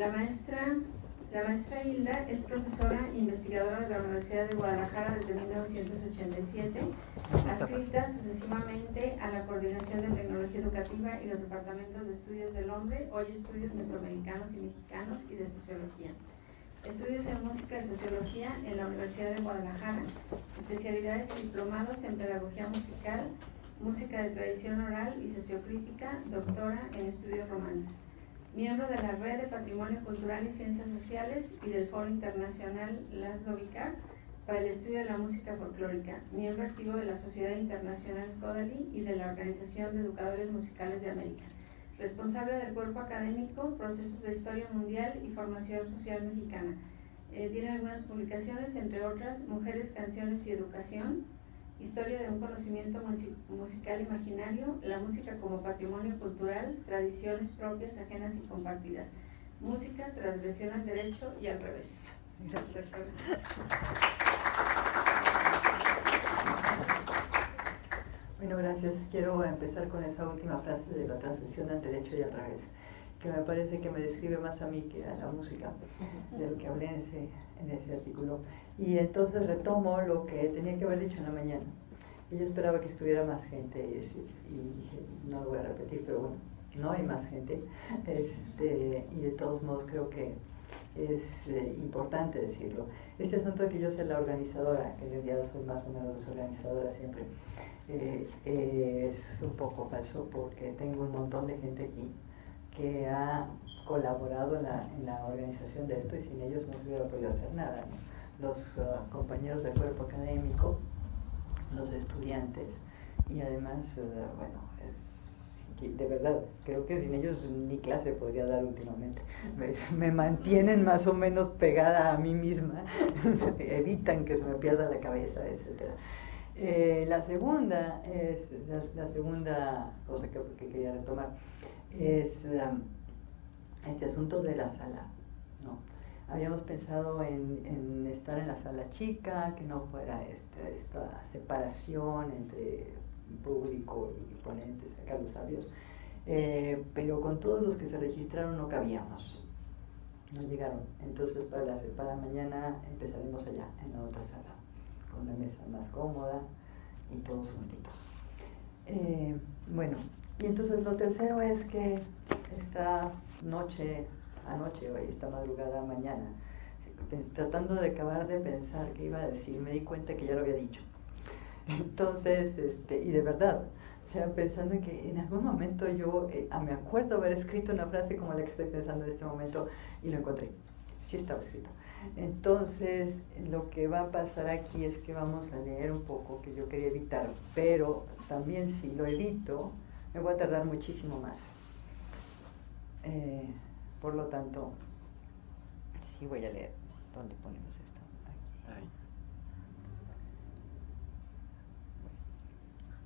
La maestra Hilda es profesora e investigadora de la Universidad de Guadalajara desde 1987, adscrita sucesivamente a la Coordinación de Tecnología Educativa y los Departamentos de Estudios del Hombre, hoy Estudios Mesoamericanos y Mexicanos y de Sociología. Estudios en Música y Sociología en la Universidad de Guadalajara, especialidades y diplomados en Pedagogía Musical, Música de Tradición Oral y Sociocrítica, doctora en Estudios Romances. Miembro de la Red de Patrimonio Cultural y Ciencias Sociales y del Foro Internacional Laszlo Vicar para el Estudio de la Música Folclórica, miembro activo de la Sociedad Internacional Caudalie y de la Organización de Educadores Musicales de América, responsable del cuerpo académico, procesos de historia mundial y formación social mexicana. Tiene algunas publicaciones, entre otras, Mujeres, Canciones y Educación, Historia de un conocimiento musical imaginario, la música como patrimonio cultural, tradiciones propias, ajenas y compartidas, música, transgresión al derecho y al revés. Gracias. Bueno, gracias. Quiero empezar con esa última frase de la transgresión al derecho y al revés, que me parece que me describe más a mí que a la música, de lo que hablé en ese artículo. Y entonces retomo lo que tenía que haber dicho en la mañana. Y yo esperaba que estuviera más gente y dije, no lo voy a repetir, pero bueno, no hay más gente. Y de todos modos creo que es importante decirlo. Este asunto de que yo sea la organizadora, que en realidad soy más o menos desorganizadora siempre, es un poco falso porque tengo un montón de gente aquí que ha colaborado en la organización de esto y sin ellos no se hubiera podido hacer nada, ¿no? Los compañeros del cuerpo académico, los estudiantes y además, bueno, de verdad, creo que sin ellos ni clase podría dar últimamente. Me mantienen más o menos pegada a mí misma, evitan que se me pierda la cabeza, etc. La segunda cosa que quería retomar es este asunto de la sala, ¿no? Habíamos pensado en estar en la sala chica, que no fuera esta separación entre público y ponentes, acá los sabios, pero con todos los que se registraron no cabíamos, no llegaron. Entonces para mañana empezaremos allá, en la otra sala, con una mesa más cómoda y todos juntitos. Bueno, y entonces lo tercero es que esta esta madrugada, mañana, tratando de acabar de pensar qué iba a decir, me di cuenta que ya lo había dicho. Entonces, y de verdad, o sea, pensando en que en algún momento yo me acuerdo haber escrito una frase como la que estoy pensando en este momento y lo encontré. Sí estaba escrito. Entonces, lo que va a pasar aquí es que vamos a leer un poco, que yo quería evitar, pero también si lo evito, me voy a tardar muchísimo más. Por lo tanto, sí voy a leer. ¿Dónde ponemos esto? Aquí.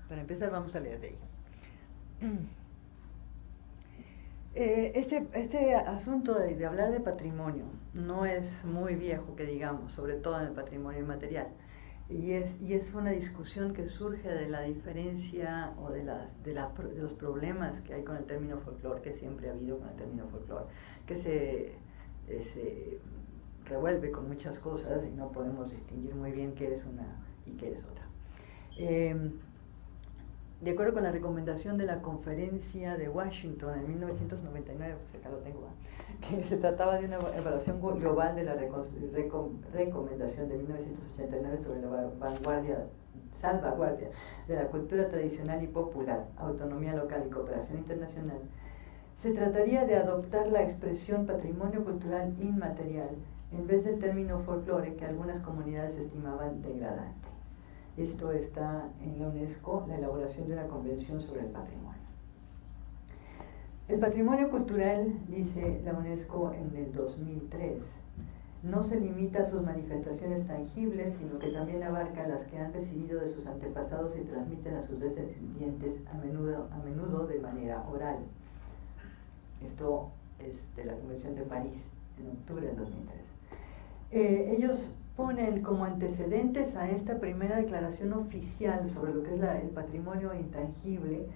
Para empezar, vamos a leer de ahí. Este asunto de hablar de patrimonio no es muy viejo, que digamos, sobre todo en el patrimonio inmaterial. Y es una discusión que surge de la diferencia o de los problemas que hay con el término folclore, que siempre ha habido con el término folclore, que se revuelve con muchas cosas y no podemos distinguir muy bien qué es una y qué es otra. De acuerdo con la recomendación de la Conferencia de Washington en 1999, pues acá lo tengo, que se trataba de una evaluación global de la recomendación de 1989 sobre la salvaguardia de la cultura tradicional y popular, autonomía local y cooperación internacional, se trataría de adoptar la expresión patrimonio cultural inmaterial en vez del término folclore que algunas comunidades estimaban degradante. Esto está en la UNESCO, la elaboración de una convención sobre el patrimonio. El patrimonio cultural, dice la UNESCO en el 2003, no se limita a sus manifestaciones tangibles, sino que también abarca las que han recibido de sus antepasados y transmiten a sus descendientes a menudo de manera oral. Esto es de la Convención de París, en octubre del 2003. Ellos ponen como antecedentes a esta primera declaración oficial sobre lo que es el patrimonio intangible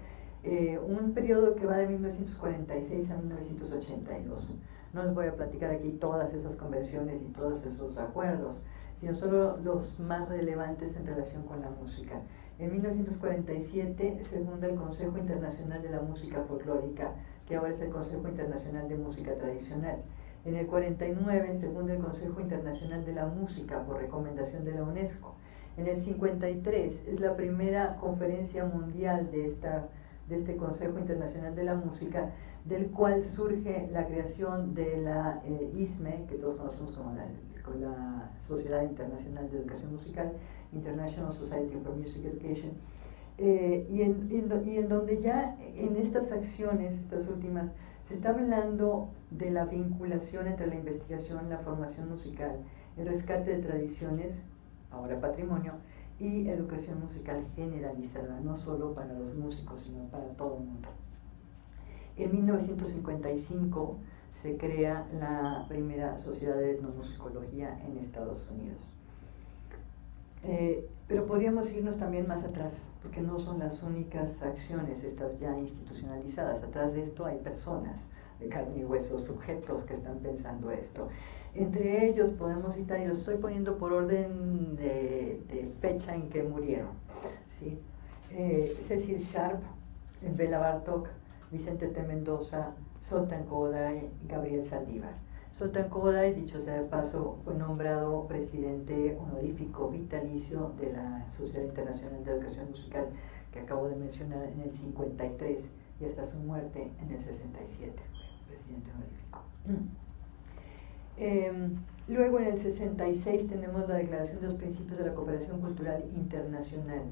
un periodo que va de 1946 a 1982, No les voy a platicar aquí todas esas convenciones y todos esos acuerdos, sino solo los más relevantes en relación con la música. En 1947 se funda el Consejo Internacional de la Música Folclórica, que ahora es el Consejo Internacional de Música Tradicional. En el 49 se funda el Consejo Internacional de la Música por recomendación de la UNESCO. En el 53 es la primera conferencia mundial de este Consejo Internacional de la Música, del cual surge la creación de la ISME, que todos conocemos como la Sociedad Internacional de Educación Musical, International Society for Music Education, y en donde ya en estas acciones, estas últimas, se está hablando de la vinculación entre la investigación, la formación musical, el rescate de tradiciones, ahora patrimonio, y educación musical generalizada, no solo para los músicos, sino para todo el mundo. En 1955 se crea la primera sociedad de etnomusicología en Estados Unidos. Pero podríamos irnos también más atrás, porque no son las únicas acciones estas ya institucionalizadas. Atrás de esto hay personas de carne y hueso, sujetos que están pensando esto. Entre ellos podemos citar, y los estoy poniendo por orden de fecha en que murieron, ¿sí? Cecil Sharp, Bela Bartók, Vicente T. Mendoza, Zoltán Kodály, Gabriel Saldívar. Zoltán Kodály, dicho sea de paso, fue nombrado presidente honorífico vitalicio de la Sociedad Internacional de Educación Musical, que acabo de mencionar, en el 53, y hasta su muerte en el 67, presidente honorífico. Luego, en el 66, tenemos la Declaración de los Principios de la Cooperación Cultural Internacional.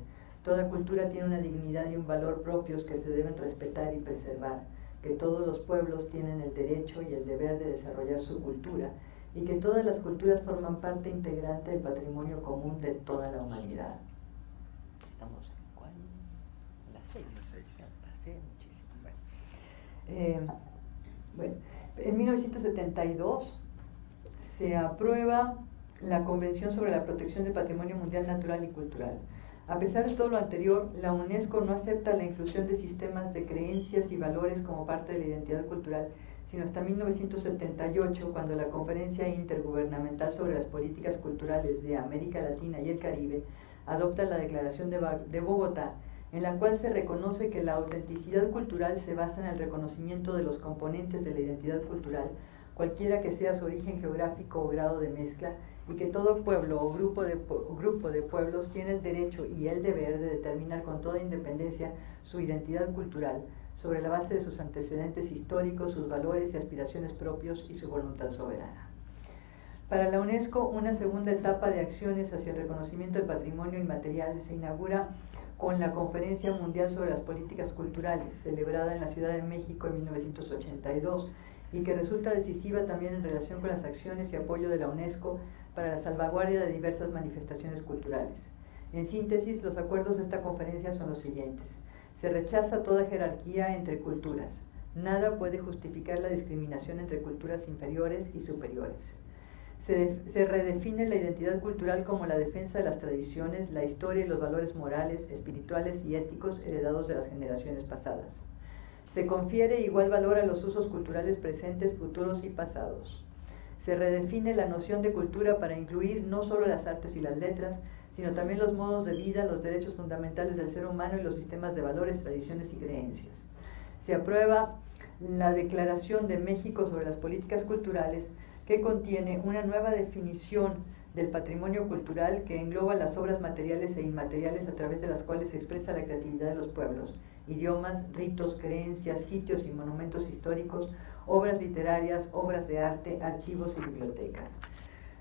Toda cultura tiene una dignidad y un valor propios que se deben respetar y preservar, que todos los pueblos tienen el derecho y el deber de desarrollar su cultura, y que todas las culturas forman parte integrante del patrimonio común de toda la humanidad. ¿Estamos en cuál? A las 6. Ya pasé muchísimo. Bueno, en 1972 se aprueba la Convención sobre la Protección del Patrimonio Mundial Natural y Cultural. A pesar de todo lo anterior, la UNESCO no acepta la inclusión de sistemas de creencias y valores como parte de la identidad cultural, sino hasta 1978, cuando la Conferencia Intergubernamental sobre las Políticas Culturales de América Latina y el Caribe adopta la Declaración de Bogotá, en la cual se reconoce que la autenticidad cultural se basa en el reconocimiento de los componentes de la identidad cultural, cualquiera que sea su origen geográfico o grado de mezcla, y que todo pueblo o grupo de pueblos tiene el derecho y el deber de determinar con toda independencia su identidad cultural sobre la base de sus antecedentes históricos, sus valores y aspiraciones propios y su voluntad soberana. Para la UNESCO, una segunda etapa de acciones hacia el reconocimiento del patrimonio inmaterial se inaugura con la Conferencia Mundial sobre las Políticas Culturales, celebrada en la Ciudad de México en 1982, y que resulta decisiva también en relación con las acciones y apoyo de la UNESCO para la salvaguardia de diversas manifestaciones culturales. En síntesis, los acuerdos de esta conferencia son los siguientes. Se rechaza toda jerarquía entre culturas. Nada puede justificar la discriminación entre culturas inferiores y superiores. Se redefine la identidad cultural como la defensa de las tradiciones, la historia y los valores morales, espirituales y éticos heredados de las generaciones pasadas. Se confiere igual valor a los usos culturales presentes, futuros y pasados. Se redefine la noción de cultura para incluir no solo las artes y las letras, sino también los modos de vida, los derechos fundamentales del ser humano y los sistemas de valores, tradiciones y creencias. Se aprueba la Declaración de México sobre las Políticas Culturales, que contiene una nueva definición del patrimonio cultural que engloba las obras materiales e inmateriales a través de las cuales se expresa la creatividad de los pueblos, idiomas, ritos, creencias, sitios y monumentos históricos, obras literarias, obras de arte, archivos y bibliotecas.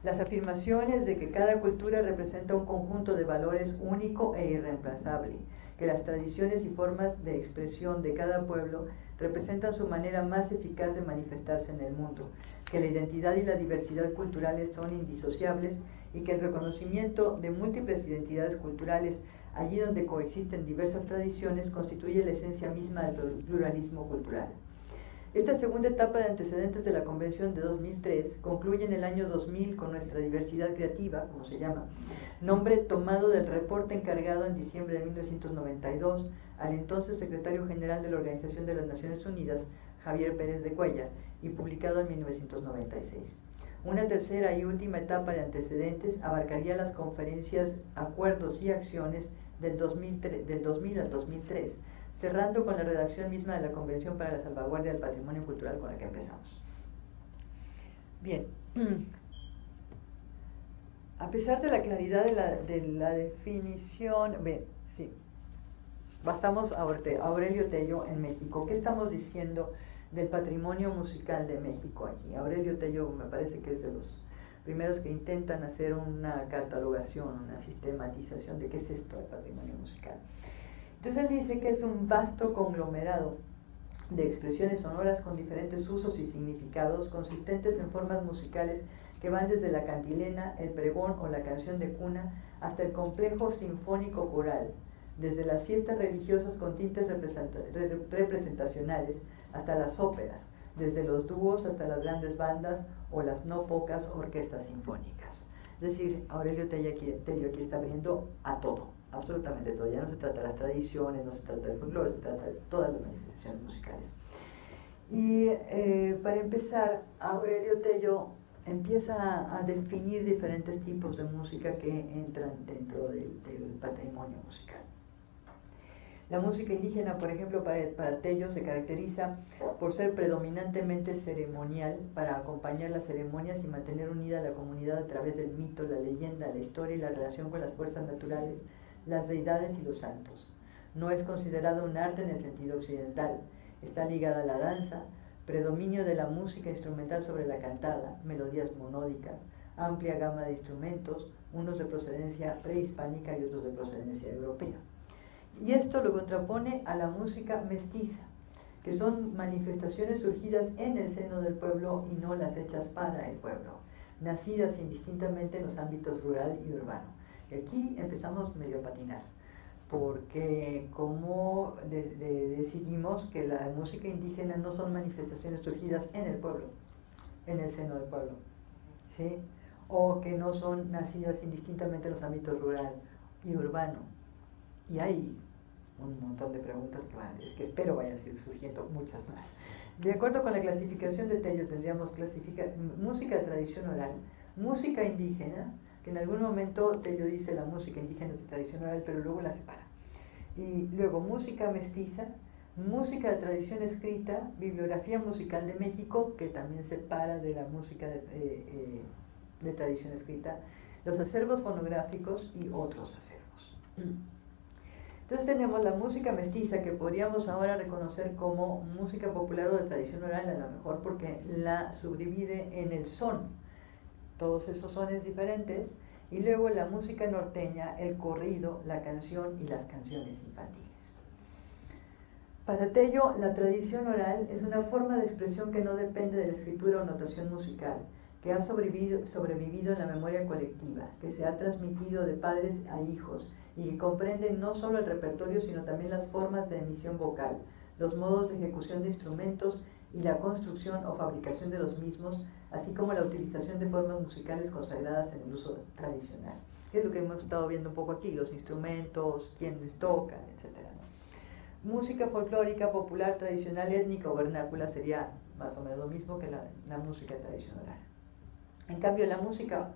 Las afirmaciones de que cada cultura representa un conjunto de valores único e irreemplazable, que las tradiciones y formas de expresión de cada pueblo representan su manera más eficaz de manifestarse en el mundo, que la identidad y la diversidad culturales son indisociables y que el reconocimiento de múltiples identidades culturales, allí donde coexisten diversas tradiciones, constituye la esencia misma del pluralismo cultural. Esta segunda etapa de antecedentes de la Convención de 2003 concluye en el año 2000 con nuestra diversidad creativa, como se llama, nombre tomado del reporte encargado en diciembre de 1992 al entonces secretario general de la Organización de las Naciones Unidas, Javier Pérez de Cuéllar, y publicado en 1996. Una tercera y última etapa de antecedentes abarcaría las conferencias, acuerdos y acciones del 2000 al 2003, cerrando con la redacción misma de la Convención para la Salvaguardia del Patrimonio Cultural con la que empezamos. Bien, a pesar de la claridad de la definición, sí, pasamos a Aurelio Tello en México. ¿Qué estamos diciendo del patrimonio musical de México aquí? Aurelio Tello me parece que es de los primeros que intentan hacer una catalogación, una sistematización de qué es esto del patrimonio musical. Entonces él dice que es un vasto conglomerado de expresiones sonoras con diferentes usos y significados, consistentes en formas musicales que van desde la cantilena, el pregón o la canción de cuna, hasta el complejo sinfónico coral, desde las fiestas religiosas con tintes representacionales hasta las óperas, desde los dúos hasta las grandes bandas o las no pocas orquestas sinfónicas. Es decir, Aurelio Tello aquí está abriendo a todo, absolutamente todo. Ya no se trata de las tradiciones, no se trata de folclore, se trata de todas las manifestaciones musicales. Y para empezar, Aurelio Tello empieza a definir diferentes tipos de música que entran dentro del patrimonio musical. La música indígena, por ejemplo, para Tello se caracteriza por ser predominantemente ceremonial, para acompañar las ceremonias y mantener unida a la comunidad a través del mito, la leyenda, la historia y la relación con las fuerzas naturales, las deidades y los santos. No es considerada un arte en el sentido occidental. Está ligada a la danza, predominio de la música instrumental sobre la cantada, melodías monódicas, amplia gama de instrumentos, unos de procedencia prehispánica y otros de procedencia europea. Y esto lo contrapone a la música mestiza, que son manifestaciones surgidas en el seno del pueblo y no las hechas para el pueblo, nacidas indistintamente en los ámbitos rural y urbano. Y aquí empezamos medio a patinar, porque como decidimos que la música indígena no son manifestaciones surgidas en el pueblo, en el seno del pueblo, ¿sí? O que no son nacidas indistintamente en los ámbitos rural y urbano. Y hay un montón de preguntas que espero vayan a seguir surgiendo muchas más. De acuerdo con la clasificación de Tello, tendríamos música de tradición oral, música indígena, que en algún momento Tello dice la música indígena de tradición oral, pero luego la separa. Y luego música mestiza, música de tradición escrita, bibliografía musical de México, que también separa de la música de tradición escrita, los acervos fonográficos y otros acervos. Entonces tenemos la música mestiza, que podríamos ahora reconocer como música popular o de tradición oral, a lo mejor porque la subdivide en el son, todos esos sones diferentes, y luego la música norteña, el corrido, la canción y las canciones infantiles. Para Tello, la tradición oral es una forma de expresión que no depende de la escritura o notación musical, que ha sobrevivido en la memoria colectiva, que se ha transmitido de padres a hijos y que comprende no solo el repertorio, sino también las formas de emisión vocal, los modos de ejecución de instrumentos y la construcción o fabricación de los mismos, así como la utilización de formas musicales consagradas en el uso tradicional. Que es lo que hemos estado viendo un poco aquí, los instrumentos, quiénes tocan, etc. Música folclórica, popular, tradicional, étnica o vernácula sería más o menos lo mismo que la música tradicional. En cambio, la música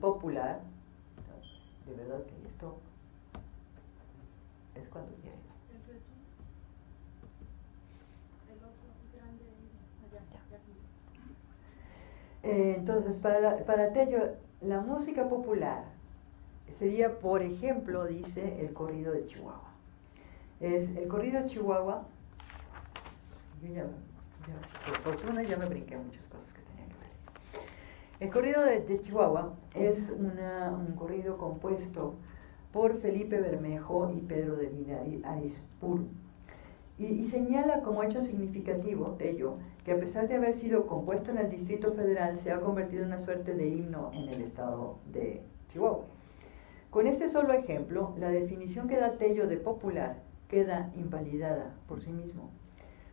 popular, de verdad que esto es cuando quiere. Entonces, para Tello, la música popular sería, por ejemplo, dice, el corrido de Chihuahua. El corrido de Chihuahua, por fortuna ya me brinqué muchas cosas que tenía que ver. El corrido de Chihuahua es un corrido compuesto por Felipe Bermejo y Pedro de Lina Arizpuru. Y señala como hecho significativo, Tello, que a pesar de haber sido compuesto en el Distrito Federal, se ha convertido en una suerte de himno en el estado de Chihuahua. Con este solo ejemplo, la definición que da Tello de popular queda invalidada por sí mismo,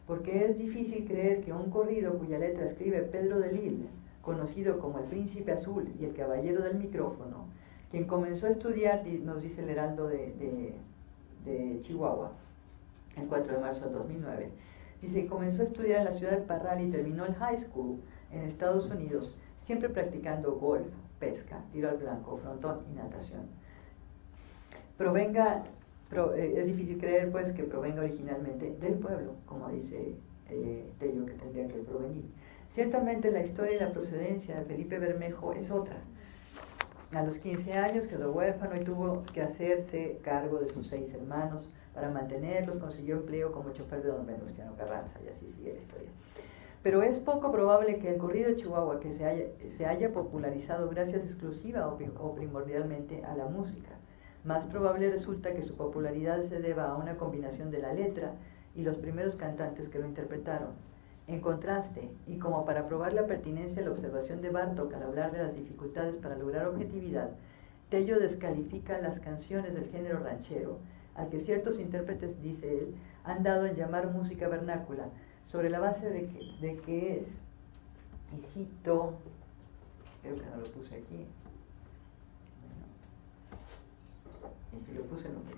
porque es difícil creer que un corrido cuya letra escribe Pedro de Lille, conocido como el Príncipe Azul y el Caballero del Micrófono, quien comenzó a estudiar, nos dice el Heraldo de Chihuahua, el 4 de marzo de 2009, Dice, comenzó a estudiar en la ciudad de Parral y terminó el high school en Estados Unidos, siempre practicando golf, pesca, tiro al blanco, frontón y natación. Es difícil creer pues que provenga originalmente del pueblo, como dice Tello que tendría que provenir. Ciertamente la historia y la procedencia de Felipe Bermejo es otra. A los 15 años quedó huérfano y tuvo que hacerse cargo de sus 6 hermanos. Para mantenerlos consiguió empleo como chofer de don Venustiano Carranza, y así sigue la historia. Pero es poco probable que el corrido de Chihuahua que se haya popularizado gracias exclusiva o primordialmente a la música. Más probable resulta que su popularidad se deba a una combinación de la letra y los primeros cantantes que lo interpretaron. En contraste, y como para probar la pertinencia de la observación de Bartók al hablar de las dificultades para lograr objetividad, Tello descalifica las canciones del género ranchero, al que ciertos intérpretes, dice él, han dado en llamar música vernácula, sobre la base de que es, y cito, creo que no lo puse aquí, y si lo puse no sé.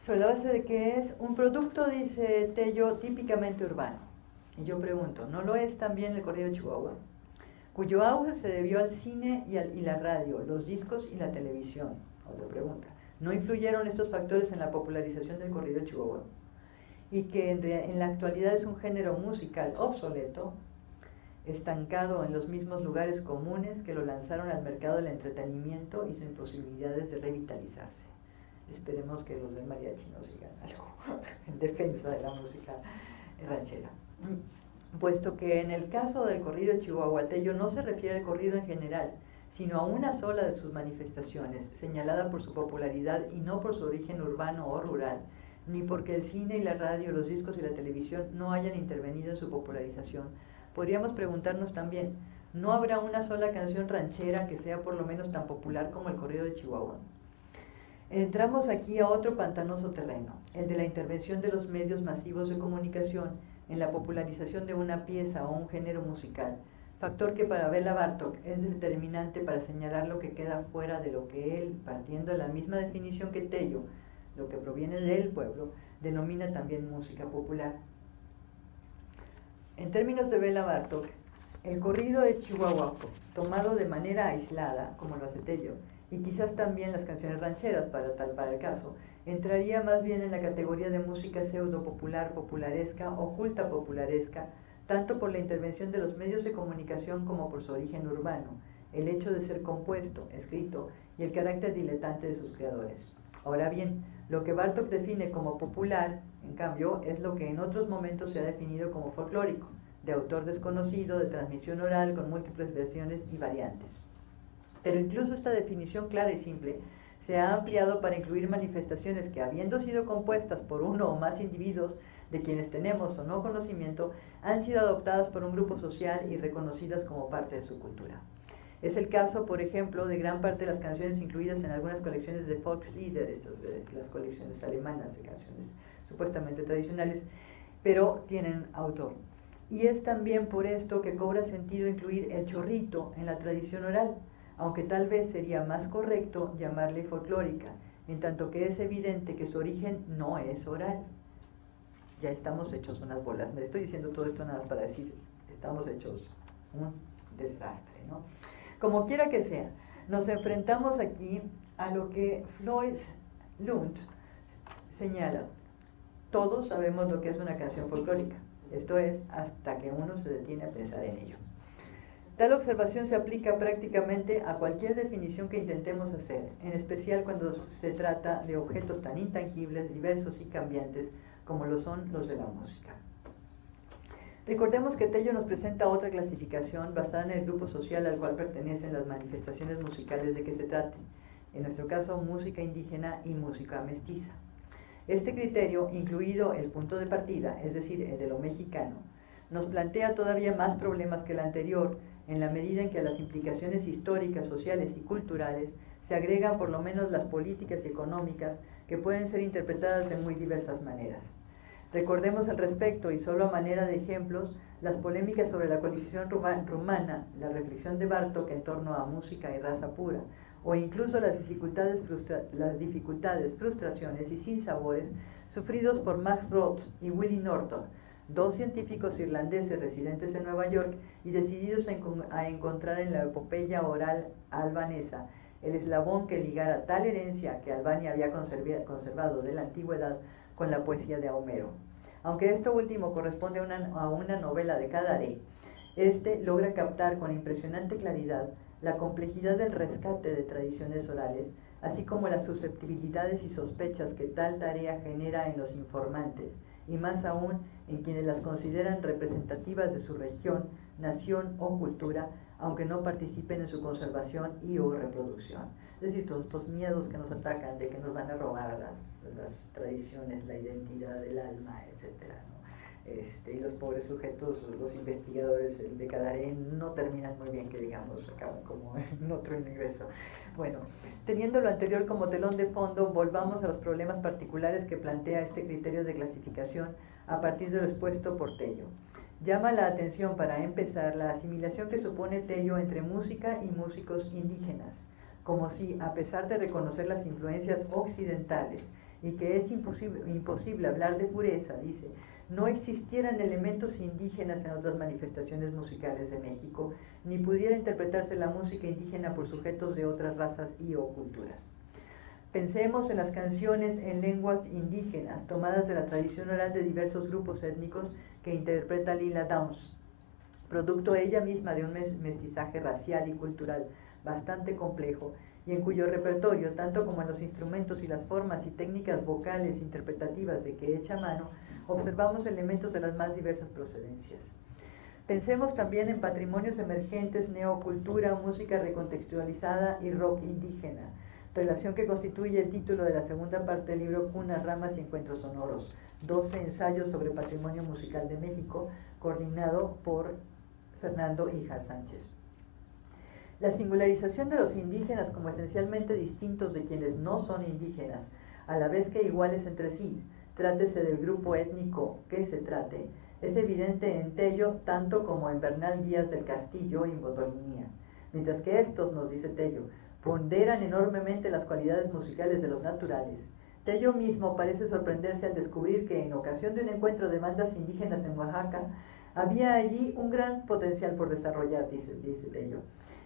Sobre la base de que es un producto, dice Tello, típicamente urbano. Y yo pregunto, ¿no lo es también el corrido de Chihuahua? Cuyo auge se debió al cine y la radio, los discos y la televisión. Otra pregunta. ¿No influyeron estos factores en la popularización del corrido de Chihuahua? Y que en la actualidad es un género musical obsoleto, estancado en los mismos lugares comunes que lo lanzaron al mercado del entretenimiento y sin posibilidades de revitalizarse. Esperemos que los del mariachi no sigan algo en defensa de la música ranchera. Puesto que en el caso del corrido chihuahuateño no se refiere al corrido en general, sino a una sola de sus manifestaciones, señalada por su popularidad y no por su origen urbano o rural, ni porque el cine y la radio, los discos y la televisión no hayan intervenido en su popularización, podríamos preguntarnos también, ¿no habrá una sola canción ranchera que sea por lo menos tan popular como el corrido de Chihuahua? Entramos aquí a otro pantanoso terreno, el de la intervención de los medios masivos de comunicación en la popularización de una pieza o un género musical, factor que para Béla Bartók es determinante para señalar lo que queda fuera de lo que él, partiendo de la misma definición que Tello, lo que proviene del pueblo, denomina también música popular. En términos de Béla Bartók, el corrido de Chihuahua, tomado de manera aislada, como lo hace Tello, y quizás también las canciones rancheras para el caso, entraría más bien en la categoría de música pseudo-popular, popularesca o culta popularesca, tanto por la intervención de los medios de comunicación como por su origen urbano, el hecho de ser compuesto, escrito y el carácter diletante de sus creadores. Ahora bien, lo que Bartók define como popular, en cambio, es lo que en otros momentos se ha definido como folclórico, de autor desconocido, de transmisión oral con múltiples versiones y variantes. Pero incluso esta definición clara y simple se ha ampliado para incluir manifestaciones que, habiendo sido compuestas por uno o más individuos de quienes tenemos o no conocimiento, han sido adoptadas por un grupo social y reconocidas como parte de su cultura. Es el caso, por ejemplo, de gran parte de las canciones incluidas en algunas colecciones de Volkslieder, estas de las colecciones alemanas de canciones supuestamente tradicionales, pero tienen autor. Y es también por esto que cobra sentido incluir el chorrito en la tradición oral, aunque tal vez sería más correcto llamarle folclórica, en tanto que es evidente que su origen no es oral. Ya estamos hechos unas bolas. Me estoy diciendo todo esto nada más para decir, estamos hechos un desastre, ¿no? Como quiera que sea, nos enfrentamos aquí a lo que Floyd Lund señala. Todos sabemos lo que es una canción folclórica, esto es, hasta que uno se detiene a pensar en ello. Tal observación se aplica prácticamente a cualquier definición que intentemos hacer, en especial cuando se trata de objetos tan intangibles, diversos y cambiantes como lo son los de la música. Recordemos que Tello nos presenta otra clasificación basada en el grupo social al cual pertenecen las manifestaciones musicales de que se trate, en nuestro caso música indígena y música mestiza. Este criterio, incluido el punto de partida, es decir, el de lo mexicano, nos plantea todavía más problemas que el anterior, en la medida en que a las implicaciones históricas, sociales y culturales se agregan por lo menos las políticas y económicas que pueden ser interpretadas de muy diversas maneras. Recordemos al respecto, y solo a manera de ejemplos, las polémicas sobre la coalición rumana, la reflexión de Bartók en torno a música y raza pura, o incluso las dificultades, frustraciones y sinsabores sufridos por Max Roth y Willie Norton, 2 científicos irlandeses residentes en Nueva York y decididos a encontrar en la epopeya oral albanesa el eslabón que ligara tal herencia que Albania había conservado de la antigüedad con la poesía de Homero. Aunque esto último corresponde a una novela de Cadaré, este logra captar con impresionante claridad la complejidad del rescate de tradiciones orales, así como las susceptibilidades y sospechas que tal tarea genera en los informantes, y más aún en quienes las consideran representativas de su región, nación o cultura, aunque no participen en su conservación y o reproducción. Es decir, todos estos miedos que nos atacan de que nos van a robar las tradiciones, la identidad del alma, etc., y los pobres sujetos, los investigadores de Cadaré, no terminan muy bien, que digamos, acaban como en otro universo. Bueno, teniendo lo anterior como telón de fondo, volvamos a los problemas particulares que plantea este criterio de clasificación a partir de lo expuesto por Tello. Llama la atención, para empezar, la asimilación que supone Tello entre música y músicos indígenas, como si, a pesar de reconocer las influencias occidentales y que es imposible hablar de pureza, dice, no existieran elementos indígenas en otras manifestaciones musicales de México, ni pudiera interpretarse la música indígena por sujetos de otras razas y o culturas. Pensemos en las canciones en lenguas indígenas, tomadas de la tradición oral de diversos grupos étnicos que interpreta Lila Downs, producto ella misma de un mestizaje racial y cultural bastante complejo, y en cuyo repertorio, tanto como en los instrumentos y las formas y técnicas vocales interpretativas de que echa mano, observamos elementos de las más diversas procedencias. Pensemos también en patrimonios emergentes, neocultura, música recontextualizada y rock indígena, relación que constituye el título de la segunda parte del libro Cunas, Ramas y Encuentros Sonoros, 12 ensayos sobre patrimonio musical de México, coordinado por Fernando Híjar Sánchez. La singularización de los indígenas como esencialmente distintos de quienes no son indígenas, a la vez que iguales entre sí, trátese del grupo étnico que se trate, es evidente en Tello tanto como en Bernal Díaz del Castillo y Botolinía, mientras que estos, nos dice Tello, ponderan enormemente las cualidades musicales de los naturales. Tello mismo parece sorprenderse al descubrir que en ocasión de un encuentro de bandas indígenas en Oaxaca, había allí un gran potencial por desarrollar, dice Tello.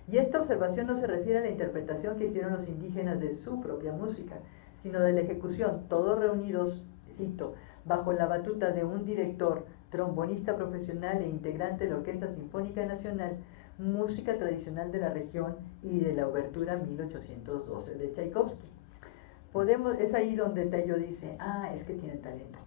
Y esta observación no se refiere a la interpretación que hicieron los indígenas de su propia música, sino de la ejecución, todos reunidos, cito, bajo la batuta de un director, trombonista profesional e integrante de la Orquesta Sinfónica Nacional, música tradicional de la región y de la obertura 1812 de Tchaikovsky. Es ahí donde Tello dice, es que tienen talento.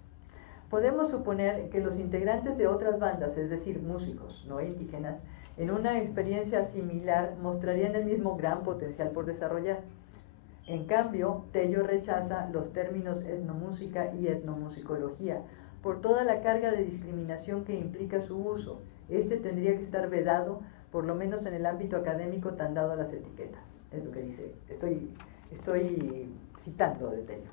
Podemos suponer que los integrantes de otras bandas, es decir, músicos no indígenas, en una experiencia similar mostrarían el mismo gran potencial por desarrollar. En cambio, Tello rechaza los términos etnomúsica y etnomusicología por toda la carga de discriminación que implica su uso. Este tendría que estar vedado, por lo menos en el ámbito académico tan dado a las etiquetas. Es lo que dice, estoy citando de Tello.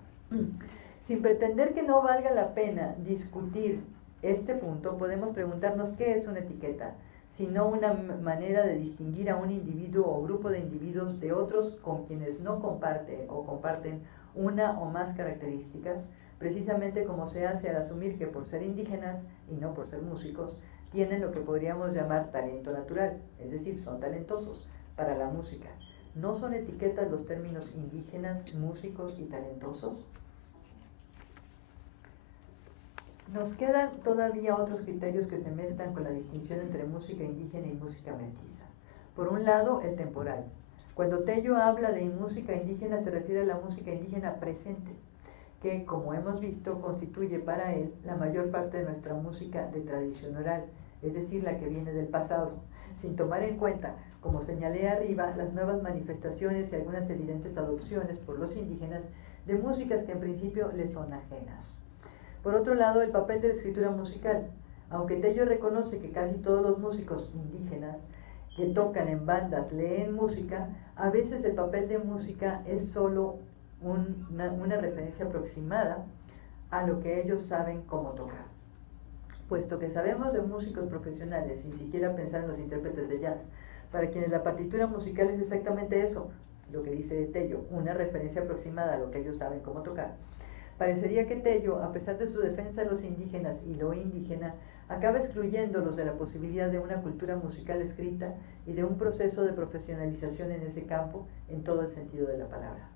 Sin pretender que no valga la pena discutir este punto, podemos preguntarnos qué es una etiqueta, sino una manera de distinguir a un individuo o grupo de individuos de otros con quienes no comparte o comparten una o más características, precisamente como se hace al asumir que por ser indígenas y no por ser músicos, tienen lo que podríamos llamar talento natural, es decir, son talentosos para la música. ¿No son etiquetas los términos indígenas, músicos y talentosos? Nos quedan todavía otros criterios que se mezclan con la distinción entre música indígena y música mestiza. Por un lado, el temporal. Cuando Tello habla de música indígena se refiere a la música indígena presente, que, como hemos visto, constituye para él la mayor parte de nuestra música de tradición oral, es decir, la que viene del pasado, sin tomar en cuenta, como señalé arriba, las nuevas manifestaciones y algunas evidentes adopciones por los indígenas de músicas que en principio les son ajenas. Por otro lado, el papel de la escritura musical. Aunque Tello reconoce que casi todos los músicos indígenas que tocan en bandas leen música, a veces el papel de música es solo una referencia aproximada a lo que ellos saben cómo tocar. Puesto que sabemos de músicos profesionales, sin siquiera pensar en los intérpretes de jazz, para quienes la partitura musical es exactamente eso, lo que dice Tello, una referencia aproximada a lo que ellos saben cómo tocar. Parecería que Tello, a pesar de su defensa de los indígenas y lo indígena, acaba excluyéndolos de la posibilidad de una cultura musical escrita y de un proceso de profesionalización en ese campo, en todo el sentido de la palabra.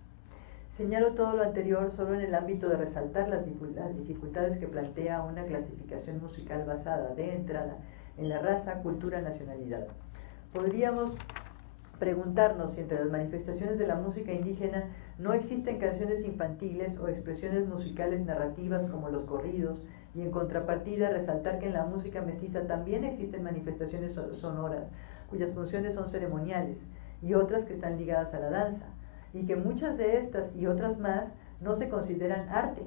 Señalo todo lo anterior solo en el ámbito de resaltar las dificultades que plantea una clasificación musical basada, de entrada, en la raza, cultura, nacionalidad. Podríamos preguntarnos si entre las manifestaciones de la música indígena no existen canciones infantiles o expresiones musicales narrativas como los corridos, y en contrapartida resaltar que en la música mestiza también existen manifestaciones sonoras cuyas funciones son ceremoniales y otras que están ligadas a la danza, y que muchas de estas y otras más no se consideran arte.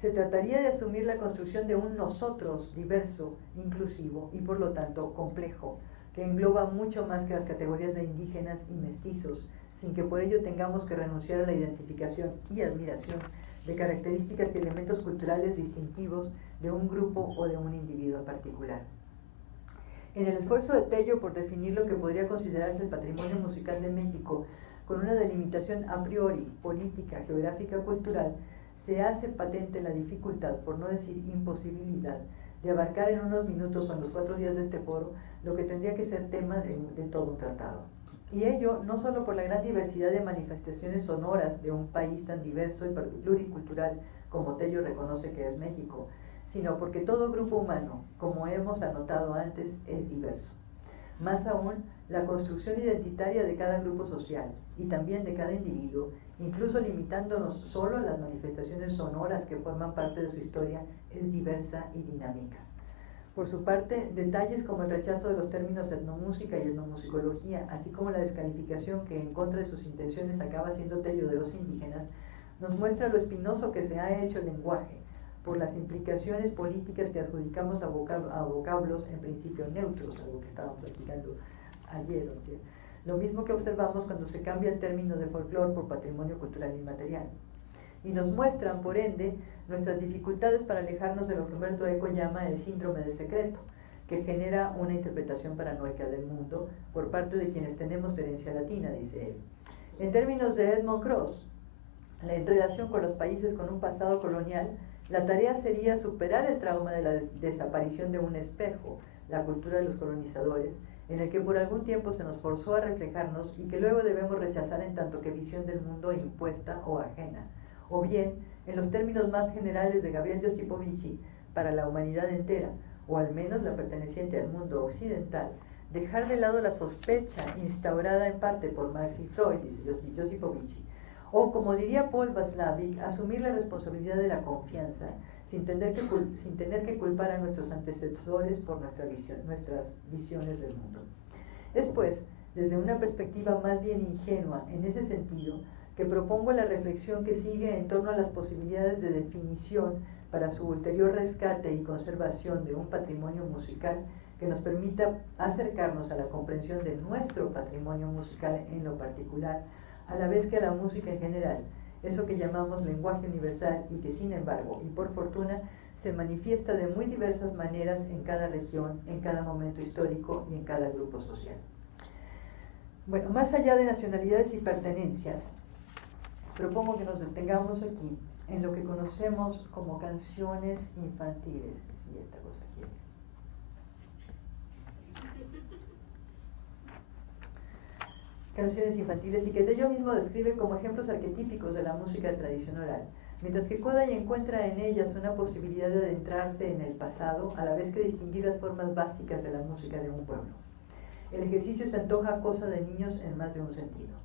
Se trataría de asumir la construcción de un nosotros diverso, inclusivo y por lo tanto complejo, que engloba mucho más que las categorías de indígenas y mestizos, sin que por ello tengamos que renunciar a la identificación y admiración de características y elementos culturales distintivos de un grupo o de un individuo en particular. En el esfuerzo de Tello por definir lo que podría considerarse el patrimonio musical de México con una delimitación a priori, política, geográfica, cultural, se hace patente la dificultad, por no decir imposibilidad, de abarcar en unos minutos o en los 4 días de este foro lo que tendría que ser tema de todo un tratado. Y ello no solo por la gran diversidad de manifestaciones sonoras de un país tan diverso y pluricultural como Tello reconoce que es México, sino porque todo grupo humano, como hemos anotado antes, es diverso. Más aún, la construcción identitaria de cada grupo social y también de cada individuo, incluso limitándonos solo a las manifestaciones sonoras que forman parte de su historia, es diversa y dinámica. Por su parte, detalles como el rechazo de los términos etnomúsica y etnomusicología, así como la descalificación que en contra de sus intenciones acaba siendo Tello de los indígenas, nos muestra lo espinoso que se ha hecho el lenguaje, por las implicaciones políticas que adjudicamos a vocablos en principio neutros, algo que estábamos platicando ayer. Lo mismo que observamos cuando se cambia el término de folclore por patrimonio cultural inmaterial. Y nos muestran, por ende, nuestras dificultades para alejarnos de lo que Humberto Eco llama el síndrome del secreto, que genera una interpretación paranoica del mundo por parte de quienes tenemos herencia latina, dice él. En términos de Edmond Cross, en relación con los países con un pasado colonial, la tarea sería superar el trauma de la desaparición de un espejo, la cultura de los colonizadores, en el que por algún tiempo se nos forzó a reflejarnos y que luego debemos rechazar en tanto que visión del mundo impuesta o ajena. O bien, en los términos más generales de Gabriel Josipovici, para la humanidad entera, o al menos la perteneciente al mundo occidental, dejar de lado la sospecha instaurada en parte por Marx y Freud, dice Josipovici, o como diría Paul Václavic, asumir la responsabilidad de la confianza sin tener que culpar a nuestros antecesores por nuestras visiones del mundo. Es pues, desde una perspectiva más bien ingenua en ese sentido, que propongo la reflexión que sigue en torno a las posibilidades de definición para su ulterior rescate y conservación de un patrimonio musical que nos permita acercarnos a la comprensión de nuestro patrimonio musical en lo particular, a la vez que a la música en general, eso que llamamos lenguaje universal y que sin embargo, y por fortuna, se manifiesta de muy diversas maneras en cada región, en cada momento histórico y en cada grupo social. Bueno, más allá de nacionalidades y pertenencias, propongo que nos detengamos aquí en lo que conocemos como canciones infantiles. Y esta cosa aquí. Canciones infantiles, y que Tello mismo describe como ejemplos arquetípicos de la música de tradición oral, mientras que Kodály encuentra en ellas una posibilidad de adentrarse en el pasado, a la vez que distinguir las formas básicas de la música de un pueblo. El ejercicio se antoja cosa de niños en más de un sentido.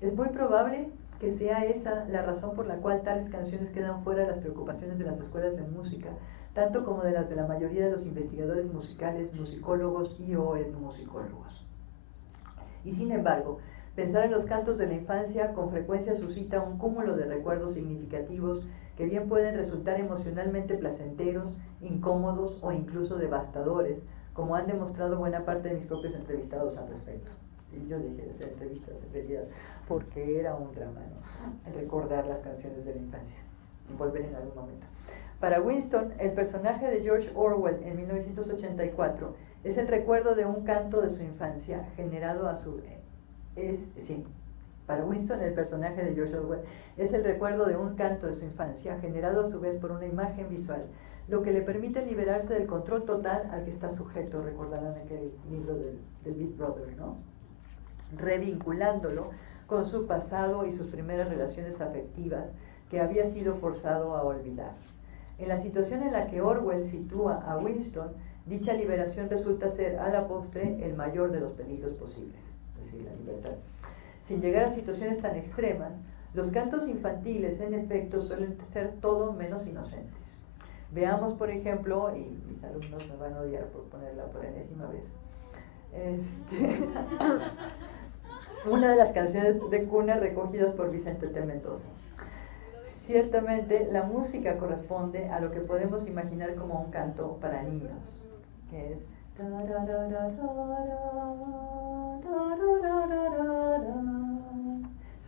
Es muy probable que sea esa la razón por la cual tales canciones quedan fuera de las preocupaciones de las escuelas de música, tanto como de las de la mayoría de los investigadores musicales, musicólogos y o etnomusicólogos. Y sin embargo, pensar en los cantos de la infancia con frecuencia suscita un cúmulo de recuerdos significativos que bien pueden resultar emocionalmente placenteros, incómodos o incluso devastadores, como han demostrado buena parte de mis propios entrevistados al respecto. Sí, yo dejé de hacer entrevistas en realidad porque era un drama, ¿no? Recordar las canciones de la infancia y volver en algún momento. Para Winston, el personaje de George Orwell en 1984 es el recuerdo de un canto de su infancia generado a su para Winston, el personaje de George Orwell es el recuerdo de un canto de su infancia generado a su vez por una imagen visual lo que le permite liberarse del control total al que está sujeto, recordarán aquel libro del Big Brother, ¿no? Revinculándolo con su pasado y sus primeras relaciones afectivas que había sido forzado a olvidar. En la situación en la que Orwell sitúa a Winston, dicha liberación resulta ser, a la postre, el mayor de los peligros posibles, es decir, la libertad. Sin llegar a situaciones tan extremas, los cantos infantiles, en efecto, suelen ser todo menos inocentes. Veamos, por ejemplo, y mis alumnos me van a odiar por ponerla por enésima vez, una de las canciones de cuna recogidas por Vicente T. Mendoza. Ciertamente, la música corresponde a lo que podemos imaginar como un canto para niños, que es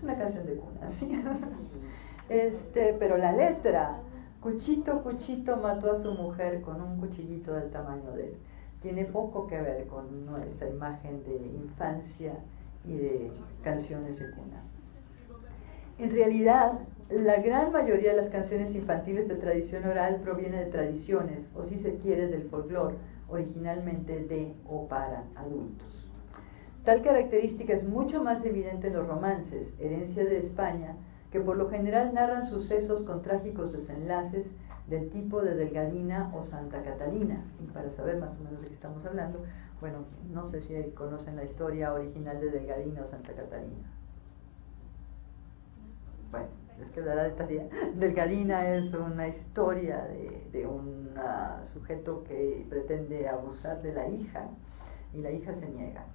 una canción de cuna, ¿sí? Pero la letra, Cuchito, Cuchito mató a su mujer con un cuchillito del tamaño de él, tiene poco que ver con esa imagen de infancia y de canciones de cuna. En realidad, la gran mayoría de las canciones infantiles de tradición oral proviene de tradiciones, o si se quiere, del folclore, originalmente de o para adultos. Tal característica es mucho más evidente en los romances, herencia de España, que por lo general narran sucesos con trágicos desenlaces del tipo de Delgadina o Santa Catalina. Y para saber más o menos de qué estamos hablando, bueno, no sé si conocen la historia original de Delgadina o Santa Catalina. Bueno, les quedará de tarea. Delgadina es una historia de un sujeto que pretende abusar de la hija y la hija se niega.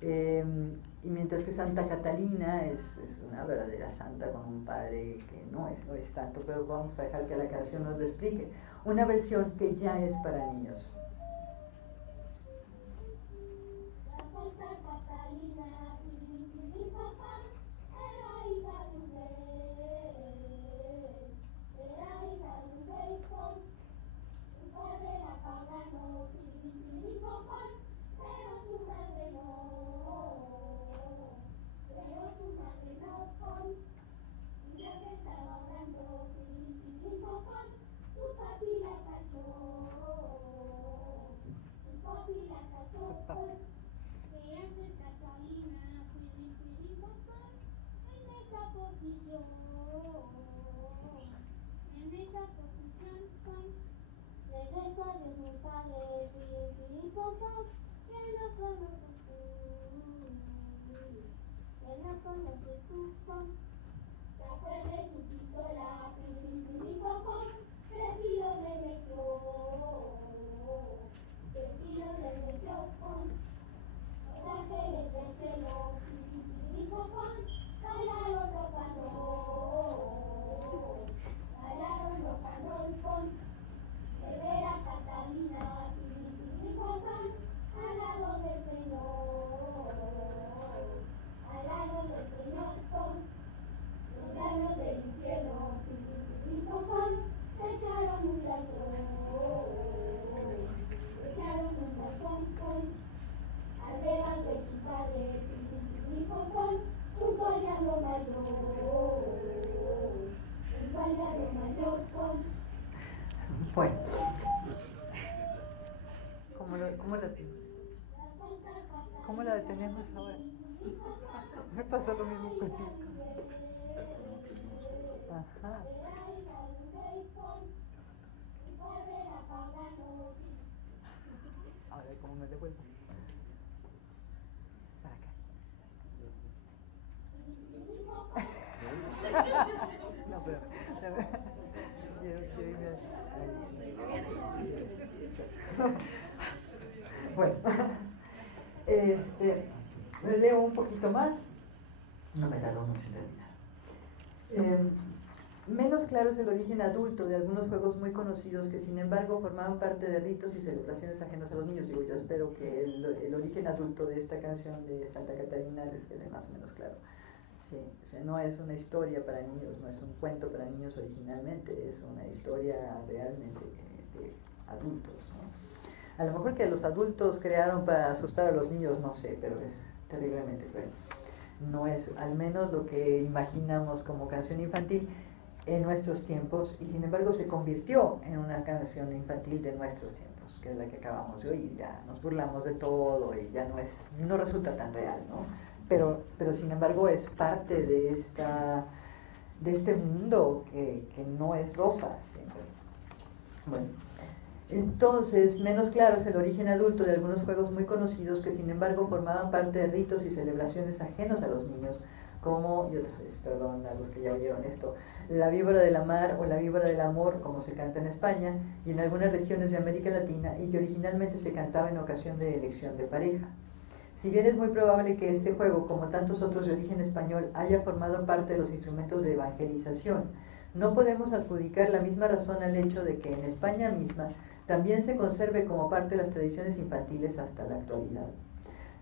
Y mientras que Santa Catalina es una verdadera santa con un padre que no es tanto, pero vamos a dejar que la canción nos lo explique. Una versión que ya es para niños. Santa Catalina, era hija de un rey, era hija de un rey con su padre era pagano, pero su madre no con, y ya que estaba hablando, su papi la cachó, Catalina, en esa posición regresa de mi padre, que no conoces tú, sacude su pistola, Retiro le metió, ángeles del cielo, bailaron rock and roll, con Rivera Catalina, al lado del Señor, con los gallos del infierno, se echaron un montón, al veras de quitarle, un guayano mayor, Bueno, ¿cómo la detenemos ahora? Me pasa lo mismo contigo. Ajá. Ahora, ¿cómo me devuelvo? Para acá. No, pero quiero irme ahí. Bueno, leo un poquito más. No me tardo mucho en terminar. Menos claro es el origen adulto de algunos juegos muy conocidos que sin embargo formaban parte de ritos y celebraciones ajenos a los niños. Digo, yo espero que el origen adulto de esta canción de Santa Catalina les quede más o menos claro. Sí, o sea, no es una historia para niños, no es un cuento para niños originalmente, es una historia realmente de adultos, ¿no? A lo mejor que los adultos crearon para asustar a los niños, no sé, pero es terriblemente cruel. No es al menos lo que imaginamos como canción infantil, en nuestros tiempos y sin embargo se convirtió en una canción infantil de nuestros tiempos, que es la que acabamos de oír. Ya nos burlamos de todo y ya no resulta tan real, ¿no? Pero sin embargo es parte de este mundo que no es rosa siempre. Bueno, entonces, menos claro es el origen adulto de algunos juegos muy conocidos que sin embargo formaban parte de ritos y celebraciones ajenos a los niños, como, y otra vez, perdón a los que ya oyeron esto, la víbora de la mar o la víbora del amor, como se canta en España y en algunas regiones de América Latina, y que originalmente se cantaba en ocasión de elección de pareja. Si bien es muy probable que este juego, como tantos otros de origen español, haya formado parte de los instrumentos de evangelización, no podemos adjudicar la misma razón al hecho de que en España misma también se conserve como parte de las tradiciones infantiles hasta la actualidad.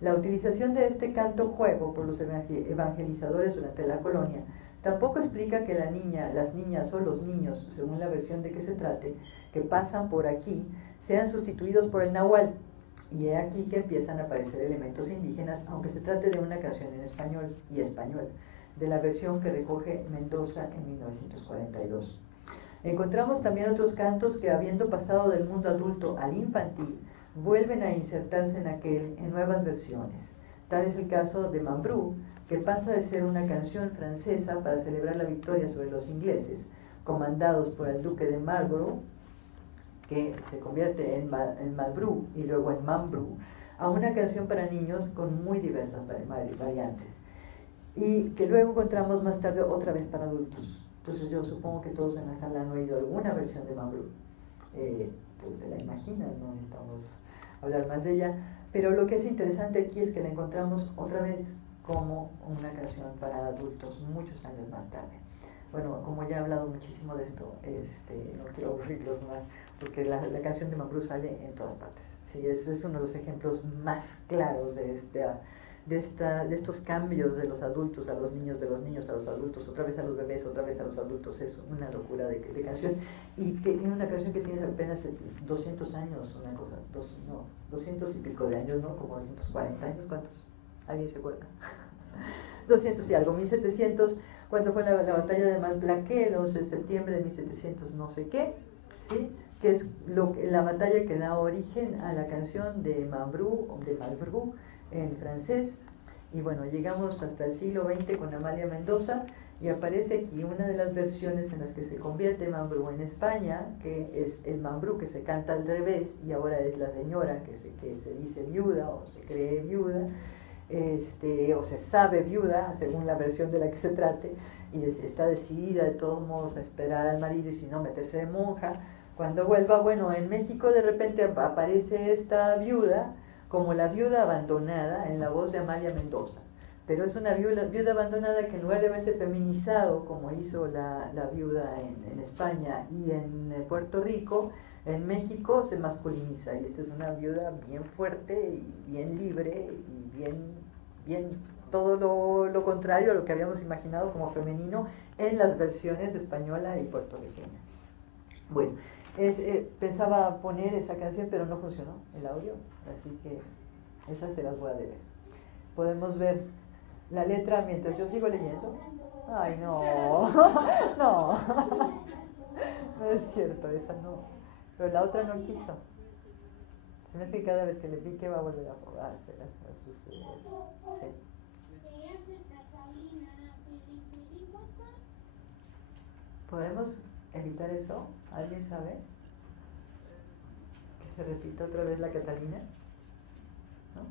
La utilización de este canto-juego por los evangelizadores durante la colonia tampoco explica que las niñas o los niños, según la versión de que se trate, que pasan por aquí, sean sustituidos por el nahual. Y he aquí que empiezan a aparecer elementos indígenas, aunque se trate de una canción en español de la versión que recoge Mendoza en 1942. Encontramos también otros cantos que, habiendo pasado del mundo adulto al infantil, vuelven a insertarse en aquel en nuevas versiones. Tal es el caso de Mambrú, que pasa de ser una canción francesa para celebrar la victoria sobre los ingleses, comandados por el duque de Marlborough, que se convierte en Malbrú y luego en Mambrú, a una canción para niños con muy diversas variantes, y que luego encontramos más tarde otra vez para adultos. Entonces yo supongo que todos en la sala han oído alguna versión de Mambrú. Todos se la imaginan, no necesitamos hablar más de ella, pero lo que es interesante aquí es que la encontramos otra vez como una canción para adultos muchos años más tarde. Bueno, como ya he hablado muchísimo de esto, no quiero aburrirlos más, porque la canción de Mambrú sale en todas partes. Sí, es uno de los ejemplos más claros de estos cambios de los adultos a los niños, de los niños a los adultos, otra vez a los bebés, otra vez a los adultos. Es una locura de canción, y una canción que tiene apenas 200 años, 200 y pico de años, ¿no? Como 240 años, ¿cuántos? ¿Alguien se acuerda? 200 y algo, 1700, cuando fue la batalla de Malplaquet, el 11 de septiembre de 1700 no sé qué, ¿sí? Que es la batalla que da origen a la canción de Mambrú, de Malbrú, en francés. Y bueno, llegamos hasta el siglo XX con Amalia Mendoza, y aparece aquí una de las versiones en las que se convierte Mambrú en España, que es el Mambrú que se canta al revés, y ahora es la señora que se dice viuda o se cree viuda, o se sabe viuda, según la versión de la que se trate, y está decidida de todos modos a esperar al marido y si no meterse de monja. Cuando vuelva, bueno, en México de repente aparece esta viuda como la viuda abandonada en la voz de Amalia Mendoza, pero es una viuda abandonada que en lugar de haberse feminizado como hizo la viuda en España y en Puerto Rico, en México se masculiniza, y esta es una viuda bien fuerte y bien libre y bien todo lo contrario a lo que habíamos imaginado como femenino en las versiones española y puertorriqueña. Bueno, pensaba poner esa canción, pero no funcionó el audio, así que esas se las voy a deber. Podemos ver la letra mientras yo sigo leyendo. Ay, no, no, no es cierto, esa no, pero la otra no quiso. Sino que cada vez que le pique va a volver a suceder eso. Sí. ¿Podemos evitar eso? ¿Alguien sabe? Que se repita otra vez la Catalina, ¿no?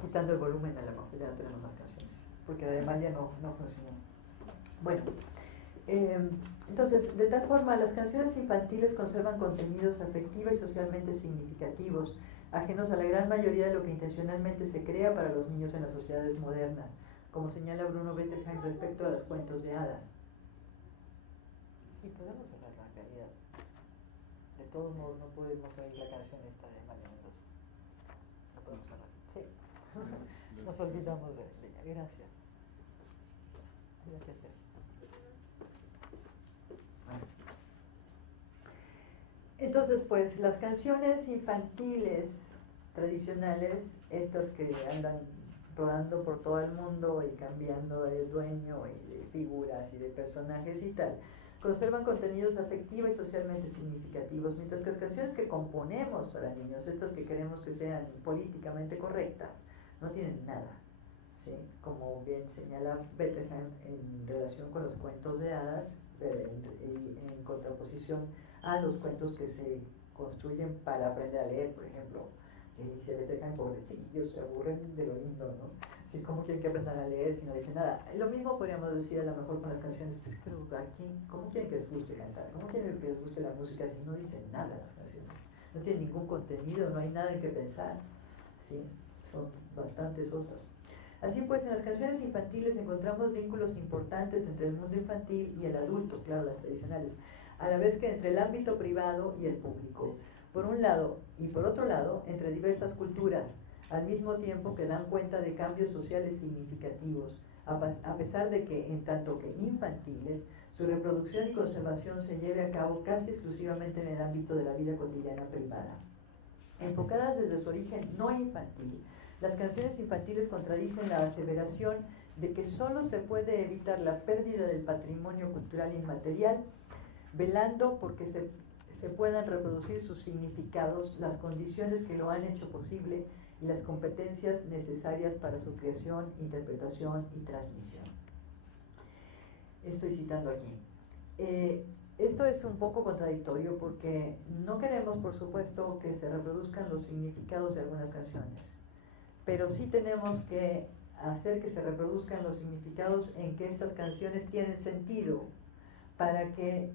Quitando el volumen, a lo mejor ya no tenemos más canciones, porque además ya no funcionó. Bueno, entonces, de tal forma, las canciones infantiles conservan contenidos afectiva y socialmente significativos, ajenos a la gran mayoría de lo que intencionalmente se crea para los niños en las sociedades modernas, como señala Bruno Bettelheim respecto a los cuentos de hadas. Sí, podemos cerrar la realidad. De todos modos, no podemos oír la canción esta de Amalia Mendoza. No podemos cerrar. Sí. Nos olvidamos de ella. Gracias. Gracias, Sergio. Entonces, pues, las canciones infantiles tradicionales, estas que andan rodando por todo el mundo y cambiando de dueño y de figuras y de personajes y tal, conservan contenidos afectivos y socialmente significativos, mientras que las canciones que componemos para niños, estas que queremos que sean políticamente correctas, no tienen nada, ¿sí? Como bien señala Bettelheim en relación con los cuentos de hadas, en contraposición a los cuentos que se construyen para aprender a leer, por ejemplo. Dice Bettelheim, pobres chiquillos, se aburren de lo lindo, ¿no? Si cómo quieren que aprendan a leer si no dicen nada. Lo mismo podríamos decir a lo mejor con las canciones, pues, pero aquí, ¿cómo quieren que les guste cantar? ¿Cómo quieren que les guste la música si no dicen nada las canciones? No tienen ningún contenido, no hay nada en que pensar, ¿sí? Son bastante sosas. Así pues, en las canciones infantiles encontramos vínculos importantes entre el mundo infantil y el adulto, claro, las tradicionales, a la vez que entre el ámbito privado y el público. Por un lado, y por otro lado, entre diversas culturas, al mismo tiempo que dan cuenta de cambios sociales significativos, a pesar de que, en tanto que infantiles, su reproducción y conservación se lleve a cabo casi exclusivamente en el ámbito de la vida cotidiana privada. Enfocadas desde su origen no infantil, las canciones infantiles contradicen la aseveración de que solo se puede evitar la pérdida del patrimonio cultural inmaterial, velando porque se puedan reproducir sus significados, las condiciones que lo han hecho posible y las competencias necesarias para su creación, interpretación y transmisión. Estoy citando aquí. Esto es un poco contradictorio porque no queremos, por supuesto, que se reproduzcan los significados de algunas canciones, pero sí tenemos que hacer que se reproduzcan los significados en que estas canciones tienen sentido para que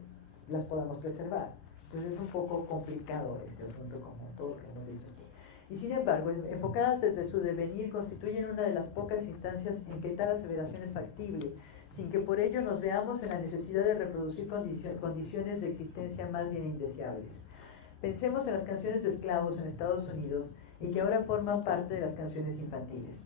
las podamos preservar. Entonces es un poco complicado este asunto, como todo lo que hemos dicho aquí. Y sin embargo, enfocadas desde su devenir, constituyen una de las pocas instancias en que tal aseveración es factible, sin que por ello nos veamos en la necesidad de reproducir condiciones de existencia más bien indeseables. Pensemos en las canciones de esclavos en Estados Unidos y que ahora forman parte de las canciones infantiles.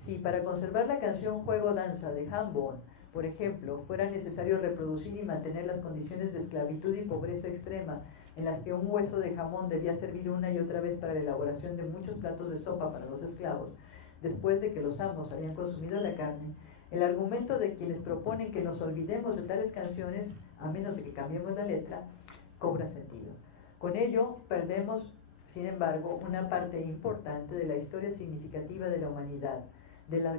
Si para conservar la canción Juego-Danza de Hambone, por ejemplo, fuera necesario reproducir y mantener las condiciones de esclavitud y pobreza extrema en las que un hueso de jamón debía servir una y otra vez para la elaboración de muchos platos de sopa para los esclavos, después de que los amos habían consumido la carne, el argumento de quienes proponen que nos olvidemos de tales canciones, a menos de que cambiemos la letra, cobra sentido. Con ello, perdemos, sin embargo, una parte importante de la historia significativa de la humanidad, de la